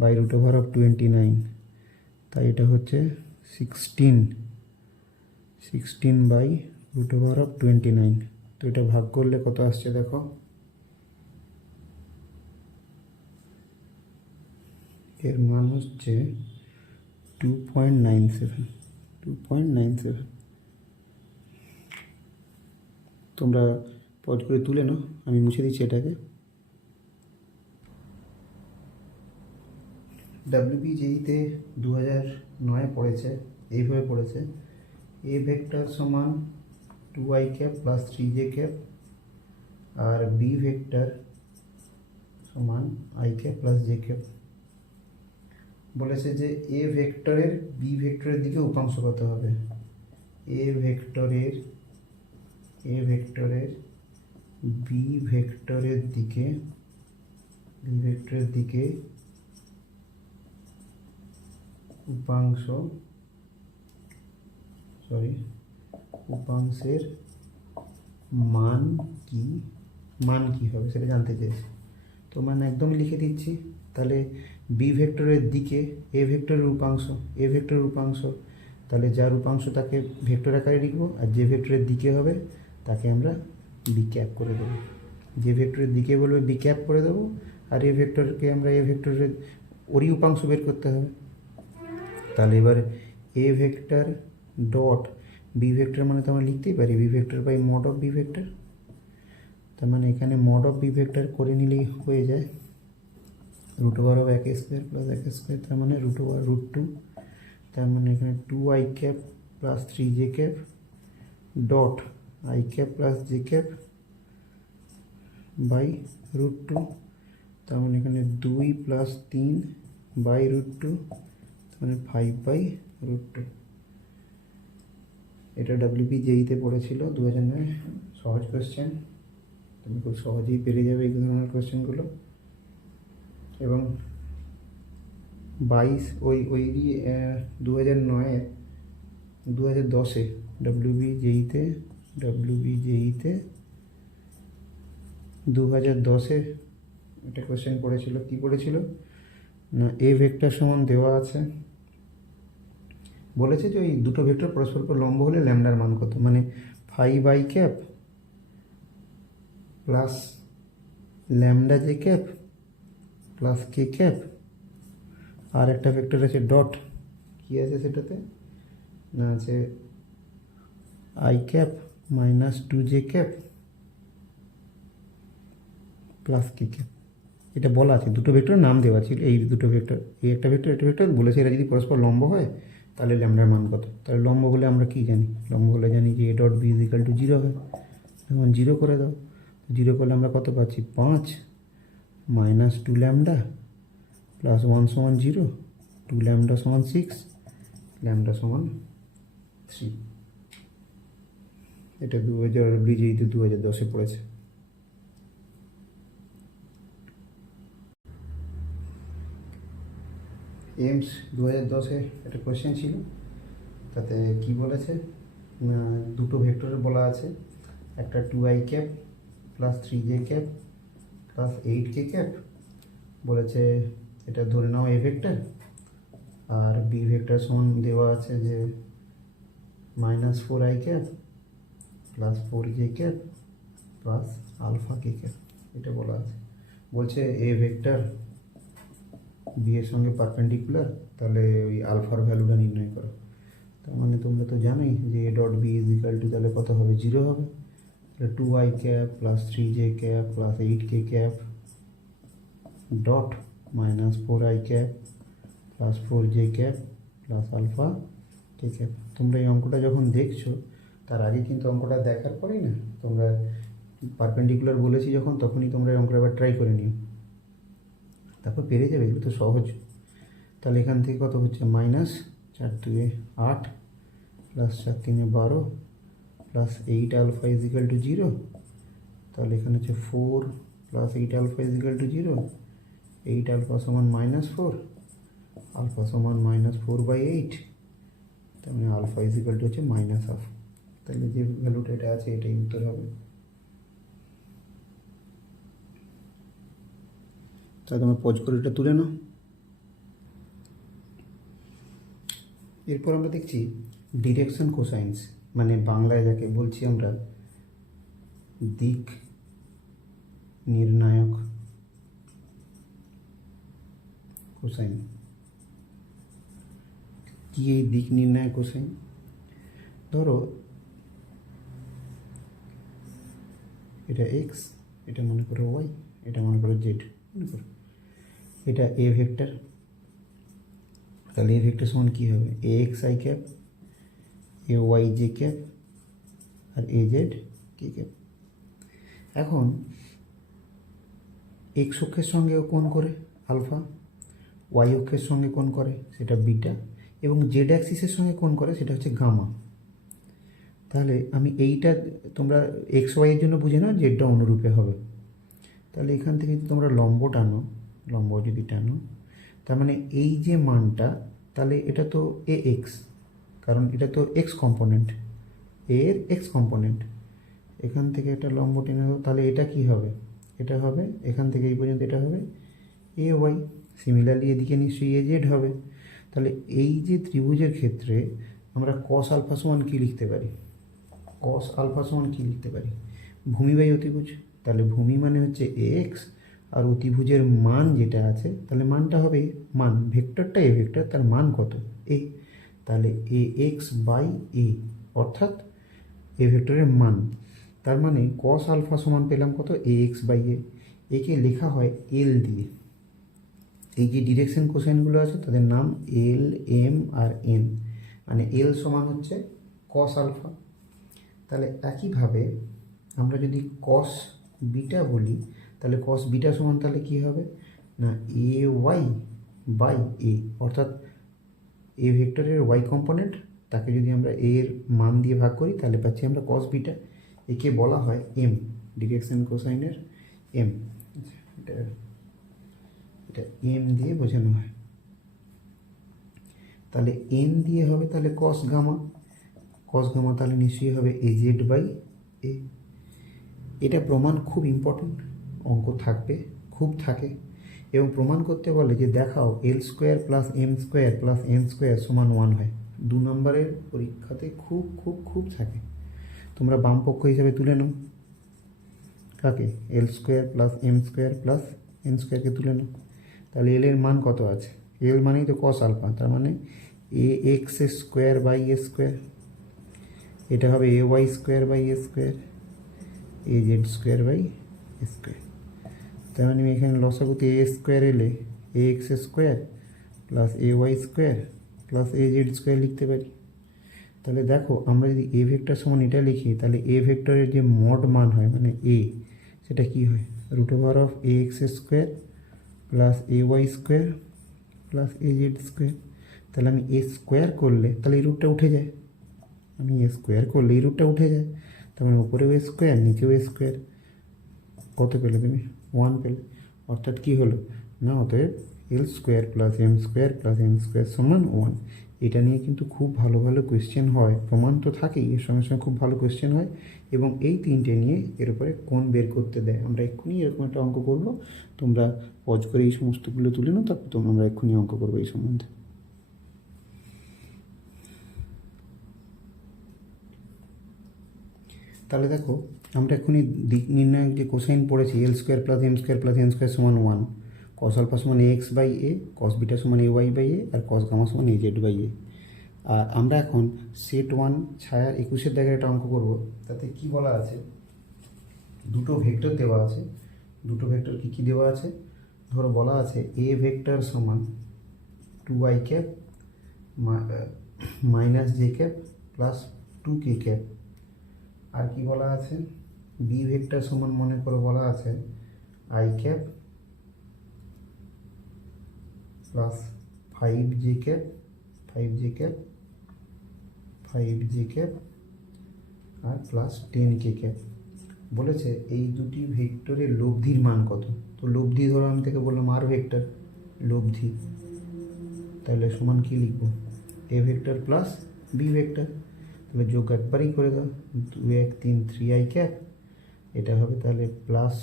বাই রুট ওভার অফ 29, তাই এটা হচ্ছে 16 বাই রুট ওভার অফ 29। তো এটা ভাগ করলে কত আসছে দেখো, এর মান হচ্ছে 2.97। তোমরা পজ করে তুলে নাও, আমি মুছে দিচ্ছি এটাকে। WBJEতে 2009 পড়েছে, এইভাবে পড়েছে এ ভেক্টর সমান 2i cap plus 3j cap আর বি ভেক্টর সমান i cap plus j cap. বলেছে যে এ ভেক্টরের বি ভেক্টরের দিকে উপাংশ কত হবে, এ ভেক্টরের বি ভেক্টরের দিকে উপাংশের মান কি হবে সেটা জানতে চাইছি। তো মানে একদম লিখে দিচ্ছি, তাহলে বি ভেক্টরের দিকে এ ভেক্টরের উপাংশ, তাহলে যার উপাংশ তাকে ভেক্টর আকারে লিখবো, আর যে ভেক্টরের দিকে হবে তাকে আমরা বি ক্যাপ করে দেবো। যে ভেক্টরের দিকে বলবে বি ক্যাপ করে দেবো, আর এ ভেক্টরকে আমরা এ ভেক্টরের ওরই উপাংশ বের করতে হবে। তাহলে এবার A vector dot B vector মানে তো আমরা লিখতেই পারি B vector by mod of B vector. তার মানে এখানে মড অফ বি ভেক্টর করে নিলেই হয়ে যায় root over of 1 square plus 1 square, তার মানে রুট ওভার রুট 2। তার মানে এখানে 2i cap plus 3j cap dot i cap plus j cap by root 2। তার মানে এখানে 2 প্লাস 3 বাই রুট 2, তার মানে 5 বাই রুট 2। এটা WBJEতে পড়েছিল 2009, সহজ কোয়েশ্চেন, তুমি খুব সহজেই পেরে যাবে এই ধরনের কোয়েশ্চেনগুলো। এবং 22 ওই 2010-এ WBJEতে 2010-এ একটা কোয়েশ্চেন পড়েছিল, কি পড়েছিল না এ ভেক্টর সমান দেওয়া আছে, বলেছে যে ওই দুটো ভেক্টর পরস্পর লম্ব হলে ল্যামডার মান কত, মানে 5i cap plus lambda J cap plus K cap, আর একটা ভেক্টর আছে ডট, কি আছে সেটাতে না আছে i cap minus 2j cap plus K cap. এটা বলা আছে, দুটো ভেক্টরের নাম দেওয়া ছিল, এই দুটো ভেক্টর, এই একটা ভেক্টর একটা ভেক্টর বলেছে এরা যদি পরস্পর লম্ব হয় তাহলে ল্যামডার মান কত। তাহলে লম্ব হলে আমরা কি জানি, লম্ব হলে জানি যে A dot B is equal to 0 হয়। যেমন 0 করে দাও, 0 করলে আমরা কত পাচ্ছি, 5 মাইনাস 2 ল্যামডা প্লাস 1 সমান 0, 2 ল্যামডা সমান 6, ল্যামডা সমান 3। এটা 2000 বিজেইতে 2010-এ পড়েছে। এমস 2010-এ একটা কোয়েশ্চেন ছিল, তাতে কি বলেছে না, দুটো ভেক্টরের বলা আছে, একটা 2i cap plus 3j cap plus 8k cap বলেছে, এটা ধরে নাও এ ভেক্টর, আর বি ভেক্টর সমান দেওয়া আছে যে minus 4i cap plus 4j cap plus alpha K cap, এটা বলা আছে। বলছে এ ভেক্টর বি এর সঙ্গে পারপেন্ডিকুলার, তাহলে ওই আলফার ভ্যালুটা নির্ণয় করো। তার মানে তোমরা তো জানোই যে A dot B is equal to তাহলে কত হবে, 0 হবে। তাহলে 2i cap plus 3j cap plus 8k cap dot minus 4i cap plus 4j cap plus alpha K cap. তোমরা এই অঙ্কটা যখন দেখছো তার আগে কিন্তু অঙ্কটা দেখার পরেই না তোমরা পারপেন্ডিকুলার বলেছি যখন, তখনই তোমরা এই অঙ্কটা আবার ট্রাই করে নিও, তারপর পেরে যাবে, এগুলো তো সহজ। তাহলে এখান থেকে কত হচ্ছে, minus 4 2 8 plus 4 3 12 plus 8 alpha is equal to 0। তাহলে এখানে হচ্ছে 4 plus 8 alpha is equal to 0, 8 alpha সমান -4, আলফা সমান -4/8, তার মানে আলফা ইজ ইকাল টু হচ্ছে -1/2। তাহলে যে ভ্যালুটা এটা আছে এটাই উত্তর হবে। তাহলে তোমরা পজ করে এটা তুলে নাও। এরপর আমরা দেখছি ডিরেকশন কোসাইন্স, মানে বাংলায় যাকে বলছি আমরা দিক নির্ণায়ক কোসাইন। কি এই দিক নির্ণায়ক কোসাইন? ধরো এটা এক্স, এটা মনে করো ওয়াই, এটা মনে করো জেড, মনে করো এটা এ ভেক্টর, তাহলে এ ভেক্টর সমান কী হবে, A X I cap, A Y J cap, আর এ জেড কে ক্যাপ। এখন এক্স অক্ষের সঙ্গে কোণ করে আলফা, ওয়াই অক্ষের সঙ্গে কোণ করে সেটা বিটা, এবং জেড অ্যাক্সিসের সঙ্গে কোণ করে সেটা হচ্ছে গামা। তাহলে আমি এইটা তোমরা এক্স ওয়াইয়ের জন্য বুঝে নাও, জেডটা অনুরূপে হবে। তাহলে এখান থেকে যদি তোমরা লম্ব টানো, লম্ব যদি টানো, তার মানে এই যে মানটা, তাহলে এটা তো এ এক্স, কারণ এটা তো এক্স কম্পোনেন্ট, এর এক্স কম্পোনেন্ট। এখান থেকে একটা লম্ব টেনে দেবো, তাহলে এটা কি হবে, এটা হবে এখান থেকে এই পর্যন্ত এটা হবে এ ওয়াই। সিমিলারলি এদিকে নিশ্চয়ই এ জেড হবে। তাহলে এই যে ত্রিভুজের ক্ষেত্রে আমরা কস আলফা সমান কী লিখতে পারি, কস আলফা সমান কী লিখতে পারি, ভূমি বাই অতিভুজ। তাহলে ভূমি মানে হচ্ছে এ এক্স, আর অতিভুজের মান যেটা আছে তাহলে মানটা হবে, মান ভেক্টরটা এ ভেক্টর, তার মান কত এ, তাহলে এ এক্স বাই এ, অর্থাৎ এ ভেক্টরের মান। তার মানে কস আলফা সমান পেলাম কত, এ এক্স বাই এ। একে লেখা হয় এল দিয়ে। এই যে ডিরেকশন কোসাইনগুলো আছে তাদের নাম এল, এম আর এন, মানে এল সমান হচ্ছে কস আলফা। তাহলে একইভাবে আমরা যদি কস বিটা বলি, তাহলে কস বিটা সমান তাহলে কী হবে না, এ ওয়াই বাই এ, অর্থাৎ এ ভেক্টরের ওয়াই কম্পোনেন্ট তাকে যদি আমরা এর মান দিয়ে ভাগ করি তাহলে পাচ্ছি আমরা কস বিটা। একে বলা হয় এম, ডিরেকশন কোসাইনের এম। এটা এটা এম দিয়ে বোঝানো হয়। তাহলে এন দিয়ে হবে তাহলে কস গামা, কস গামা তাহলে নিশ্চয়ই হবে এ জেড বাই এ। এটা প্রমাণ খুব ইম্পর্টেন্ট, অঙ্ক থাকবে, খুব থাকে, এবং প্রমাণ করতে বলে যে দেখাও L square plus M square plus N square সমান 1 হয়। 2 নম্বরের পরীক্ষাতে খুব খুব খুব থাকে। তোমরা বাম পক্ষ হিসাবে তুলে নাও কাকে, L square plus M square plus N স্কোয়ারকে তুলে নাও। তাহলে এল এর মান কত আছে, এল মানেই তো কস আলফা, তার মানে A X square by A square, এটা হবে A Y square by A square, A Z square by A square. তার মানে আমি এখানে লসাগুতে এ স্কোয়ার এলে A X square plus A Y square plus A Z square লিখতে পারি। তাহলে দেখো আমরা যদি এ ভেক্টর সমান এটা লিখি, তাহলে এ ভেক্টরের যে মড মান হয় মানে এ, সেটা কি হয় root over of A X square plus A Y square plus A Z square. তাহলে আমি এ স্কোয়ার করলে তাহলে এই রুটটা উঠে যায়, আমি এ স্কোয়ার করলে এই রুটটা উঠে যায়, তার মানে উপরেও এ স্কোয়ার নিচেও এ স্কোয়ার। কত পেলে তুমি? 1 পেলে। অর্থাৎ কি হলো না, অতএব L square plus M square plus N square সমান 1। এটা নিয়ে কিন্তু খুব ভালো ভালো কোয়েশ্চেন হয়, প্রমাণ তো থাকেই, এর সঙ্গে সঙ্গে খুব ভালো কোয়েশ্চেন হয় এবং এই তিনটে নিয়ে এর উপরে কোণ বের করতে দেয়। আমরা এক্ষুনি এরকম একটা অঙ্ক করবো, তোমরা পজ করে এই সমস্তগুলো তুলে নাও, তারপর আমরা এক্ষুনি অঙ্ক করবো এই সম্বন্ধে। তাহলে দেখো আমরা এক্ষুনি দিক নির্ণায়ক যে কোসাইন পড়েছি, L square plus M square plus N square সমান 1, কস আলফা সমান A X by A, cos beta সমান এ ওয়াই বাই এ, আর কস গামা সমান এ জেড বাই এ। আর আমরা এখন সেট 1 ছায়া 21-এর দাগের একটা অঙ্ক করবো। তাতে কি বলা আছে, দুটো ভেক্টর দেওয়া আছে। দুটো ভেক্টর কী কী দেওয়া আছে, ধরো বলা আছে এ ভেক্টর সমান 2i cap minus J cap plus 2k cap. আর কি বলা আছে, বি ভেক্টর সমান মনে করে বলা আছে I cap plus 5j cap 5j cap 5j cap আর প্লাস 10k ক্যাপ। বলেছে এই দুটি ভেক্টরের লব্ধির মান কত। তো লব্ধি ধরো আমি থেকে বললাম আর ভেক্টর লব্ধি, তাহলে সমান কি লিখব, A vector plus B vector. তাহলে যোগ একবারই করে দাও, 2 1 3 3i ক্যাপ, এটা হবে তাহলে প্লাস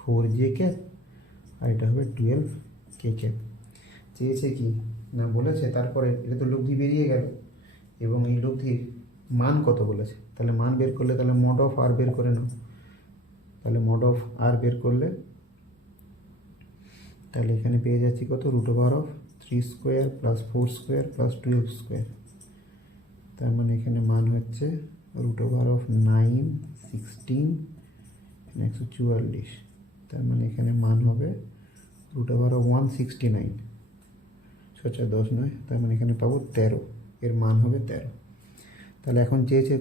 4j ক্যাপ, আর এটা হবে 12k ক্যাপ। চেয়েছে কি না, বলেছে তারপরে এটা তো লব্ধি বেরিয়ে গেল এবং এই লব্ধির মান কত বলেছে। তাহলে মান বের করলে তাহলে মড অফ আর বের করে নাও। তাহলে মড অফ আর বের করলে তাহলে এখানে পেয়ে যাচ্ছি কত, root over of 3 square plus 4 square plus 12 square. তার মানে এখানে মান হচ্ছে রুট ওভার অফ 9 16 144। তার মানে এখানে মান হবে রুট ওভার অফ 169, 10 নয়, তার মানে এখানে পাবো 13, এর মান হবে 13। তাহলে এখন চেয়েছে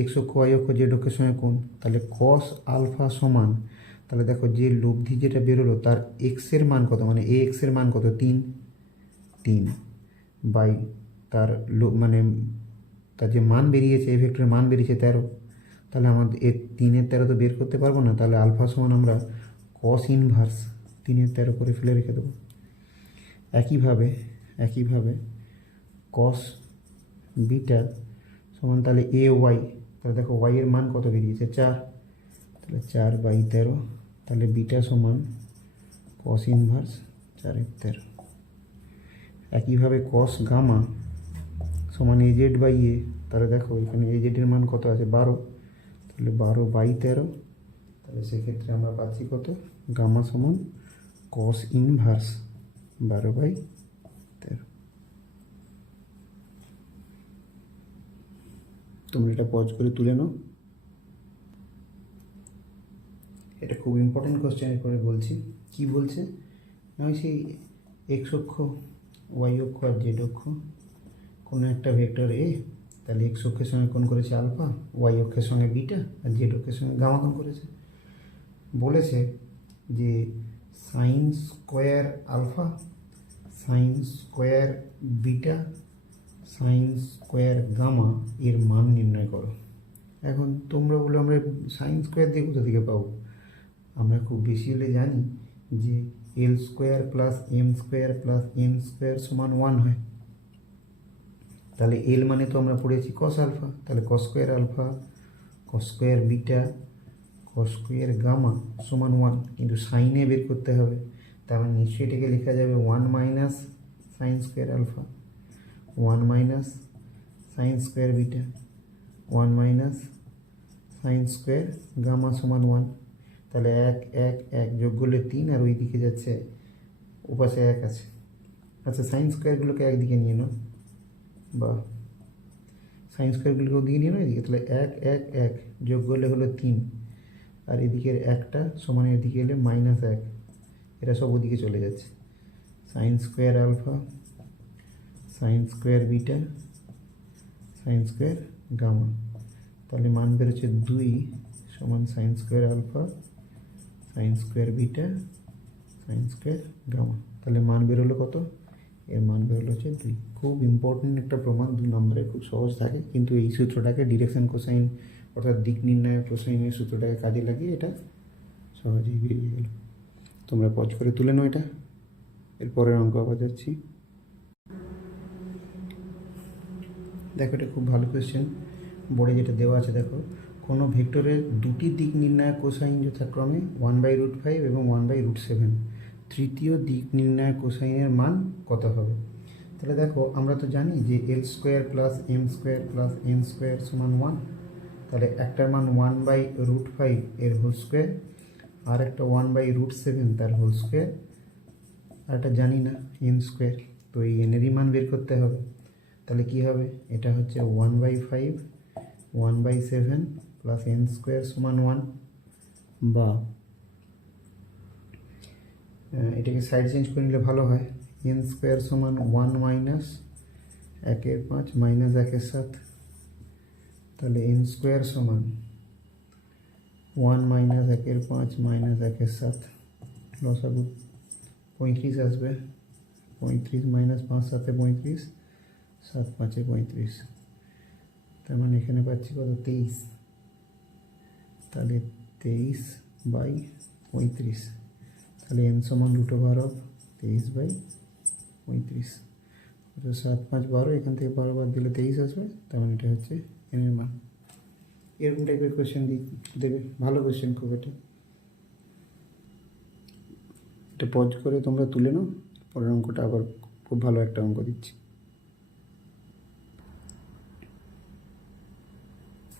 এক্স অক্ষ ওয়াই অক্ষ জেড অক্ষের সঙ্গে কোণ, তাহলে কস আলফা সমান, তাহলে দেখো যে লব্ধি যেটা বেরোলো তার এক্সের মান কত, মানে এ এক্সের মান কত 3 বাই তার মানে তার যে মান বেরিয়েছে এ ভেক্টরের মান বেরিয়েছে 13। তাহলে আমাদের এর 3-এর 13 তো বের করতে পারবো না, তাহলে আলফা সমান আমরা কস ইনভার্স 3-এর 13 করে ফেলে রেখে দেবো। একইভাবে কস বিটা সমান তাহলে এ ওয়াই, তাহলে দেখো ওয়াই এর মান কত বেরিয়েছে 4, তাহলে 4/13, তাহলে বিটা সমান কস ইনভার্স 4-এর 13। একইভাবে কস গামা সমান এ জেড বাই এ, তাহলে দেখো এখানে এ জেডের মান কত আছে 12, তাহলে 12/13, তাহলে সেক্ষেত্রে আমরা পাচ্ছি কত, গামা সমান কস ইনভার্স 12/13। তোমরা এটা পজ করে তুলে নাও। এটা খুব ইম্পর্টেন্ট কোশ্চেন, করে বলছি কি বলছে না, সেই এক্স অক্ষ ওয়াই অক্ষ আর জেড অক্ষ কোনো একটা ভেক্টর এ, তাহলে এক্স অক্ষের সঙ্গে কোণ করেছে আলফা, ওয়াই অক্ষের সঙ্গে বিটা, আর জেড অক্ষের সঙ্গে গামা কোণ করেছে। বলেছে যে sine square alpha, sine square beta, sine square gamma এর মান নির্ণয় করো। এখন তোমরা বলো আমরা সাইন স্কোয়ার দিয়ে কোথা থেকে পাবো, আমরা খুব বেশি হলে জানি যে L square plus M square plus N square সমান 1 হয়। তাহলে এল মানে তো আমরা পড়েছি কস আলফা, তাহলে cos square alpha, cos square beta, cos square gamma সমান 1, কিন্তু সাইনে বের করতে হবে। তার মানে নিশ্চয়ই এটাকে লেখা যাবে 1 minus sine square alpha, 1 minus sine square beta, 1 minus sine square gamma সমান 1। তাহলে 1 1 1 যোগ করলে 3, আর ওই দিকে যাচ্ছে ওপাশে 1 আছে। আচ্ছা সাইন স্কোয়ারগুলোকে একদিকে নিয়ে নাও, বা সাইন স্কোয়ারগুলোকে ওদিকে নিয়ে নাও এদিকে, তাহলে 1 1 1 যোগ করলে হলো 3, আর এদিকের 1টা সমান এদিকে এলে -1, এরা সব ওদিকে চলে যাচ্ছে। Sine square alpha, sine square beta, sine square gamma. তাহলে মান বেরোচ্ছে 2 সমান sine square alpha, sine square beta, sine square gamma. তাহলে মান বেরোলো কত? এর মান বেরোলো হচ্ছে 2। খুব ইম্পর্টেন্ট একটা প্রমাণ, 2 নম্বরে খুব সহজ থাকে, কিন্তু এই সূত্রটাকে ডিরেকশন কোসাইন অর্থাৎ দিক নির্ণয় কোসাইনের সূত্রটাকে কাজে লাগিয়ে এটা সহজেই বেরিয়ে গেল। তোমরা পজ করে তুলে নাও এটা। এরপরের অঙ্ক আবার যাচ্ছি। দেখো এটা খুব ভালো কোয়েশ্চেন, বোর্ডে যেটা দেওয়া আছে দেখো, কোনো ভেক্টরের দুটি দিক নির্ণায়ক কোসাইন যথাক্রমে 1/√5 এবং 1/√7, তৃতীয় দিক নির্ণায়ক কোসাইনের মান কত হবে? তাহলে দেখো আমরা তো জানি যে L² + M² + N² সমান 1। তাহলে একটার মান 1/√5 এর হোল স্কোয়ার, আর একটা 1/√7 তার হোল স্কোয়ার, আর একটা জানি না N²। তো এই এনেরই মান বের করতে হবে। তাহলে কি হবে? এটা হচ্ছে 1/5 1/7 প্লাস N² সমান 1, বা এটাকে সাইড চেঞ্জ করে নিলে ভালো হয়। N² সমান 1 মাইনাস 1/5 মাইনাস 1/7। তাহলে N² সমান 1 মাইনাস 1/5 মাইনাস 1/7, লসাগু 35 আসবে। 35 মাইনাস 5 7 35, 7 5 35। তার মানে এখানে পাচ্ছি কত? 23। তাহলে 23/35। তাহলে n সমান √23/35। 7 5 12, এখান থেকে 12 বাদ দিলে 23 আসবে। তার মানে এটা হচ্ছে n এর মান। এরকম টাইপের কোয়েশ্চেন দেবে, ভালো কোয়েশ্চেন খুব। এটা পজ করে তোমরা তুলে নাও। পরের অঙ্কটা আবার খুব ভালো একটা অঙ্ক দিচ্ছি।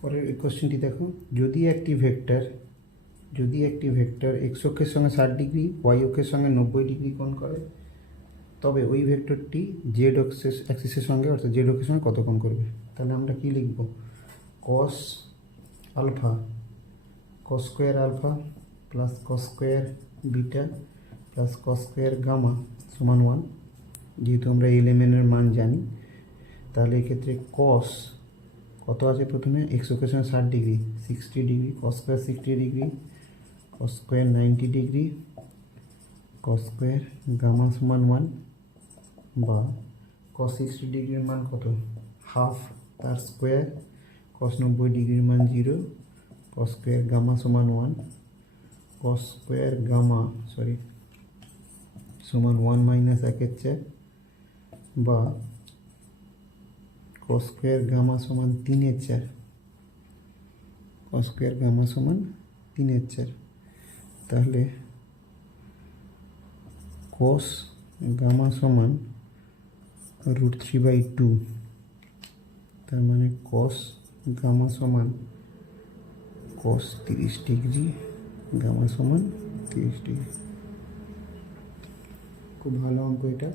পরের এই কোশ্চেনটি দেখো, যদি একটি ভেক্টর x অক্ষের সঙ্গে 60 ডিগ্রি, y অক্ষের সঙ্গে 90 ডিগ্রি কোণ করে, তবে ওই ভেক্টরটি z অ্যাক্সিসের সঙ্গে অর্থাৎ z অক্ষের সঙ্গে কত কোণ করবে? তাহলে আমরা কি লিখব? cos alpha, cos square alpha plus cos square beta plus cos square gamma সমান 1। যেহেতু আমরা LMN এর মান জানি, তাহলে এক্ষেত্রে cos কত আছে? প্রথমে x অক্ষের সঙ্গে 60 degree, 60 degree, cos square 60 degree, cos square 90 degree, cos square gamma সমান 1, বা cos 60 ডিগ্রির মান কত? হাফ তার স্কোয়ার, cos 90 ডিগ্রির মান 0, cos স্কোয়ার গামা সমান 1, cos স্কোয়ার গামা সমান 1 মাইনাস 1/4, বা cos স্কোয়ার গামা সমান 3/4। cos স্কোয়ার গামা সমান 3/4। তাহলে cos গামা সমান √3/2। তার মানে cos গামা সমান cos 30 ডিগ্রি, গামা সমান 30 ডিগ্রি। খুব ভালো অঙ্ক এটা।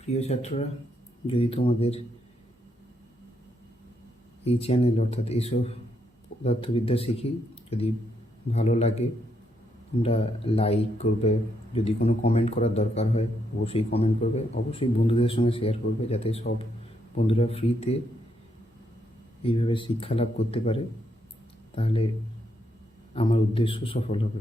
প্রিয় ছাত্ররা, যদি তোমাদের এই চ্যানেল অর্থাৎ এসব পদার্থবিদ্যা শিখি যদি ভালো লাগে, তোমরা লাইক করবে। যদি কোনো কমেন্ট করার দরকার হয় অবশ্যই কমেন্ট করবে। অবশ্যই বন্ধুদের সঙ্গে শেয়ার করবে, যাতে সব বন্ধুরা ফ্রিতে এইভাবে শিক্ষা লাভ করতে পারে। তাহলে আমার উদ্দেশ্য সফল হবে।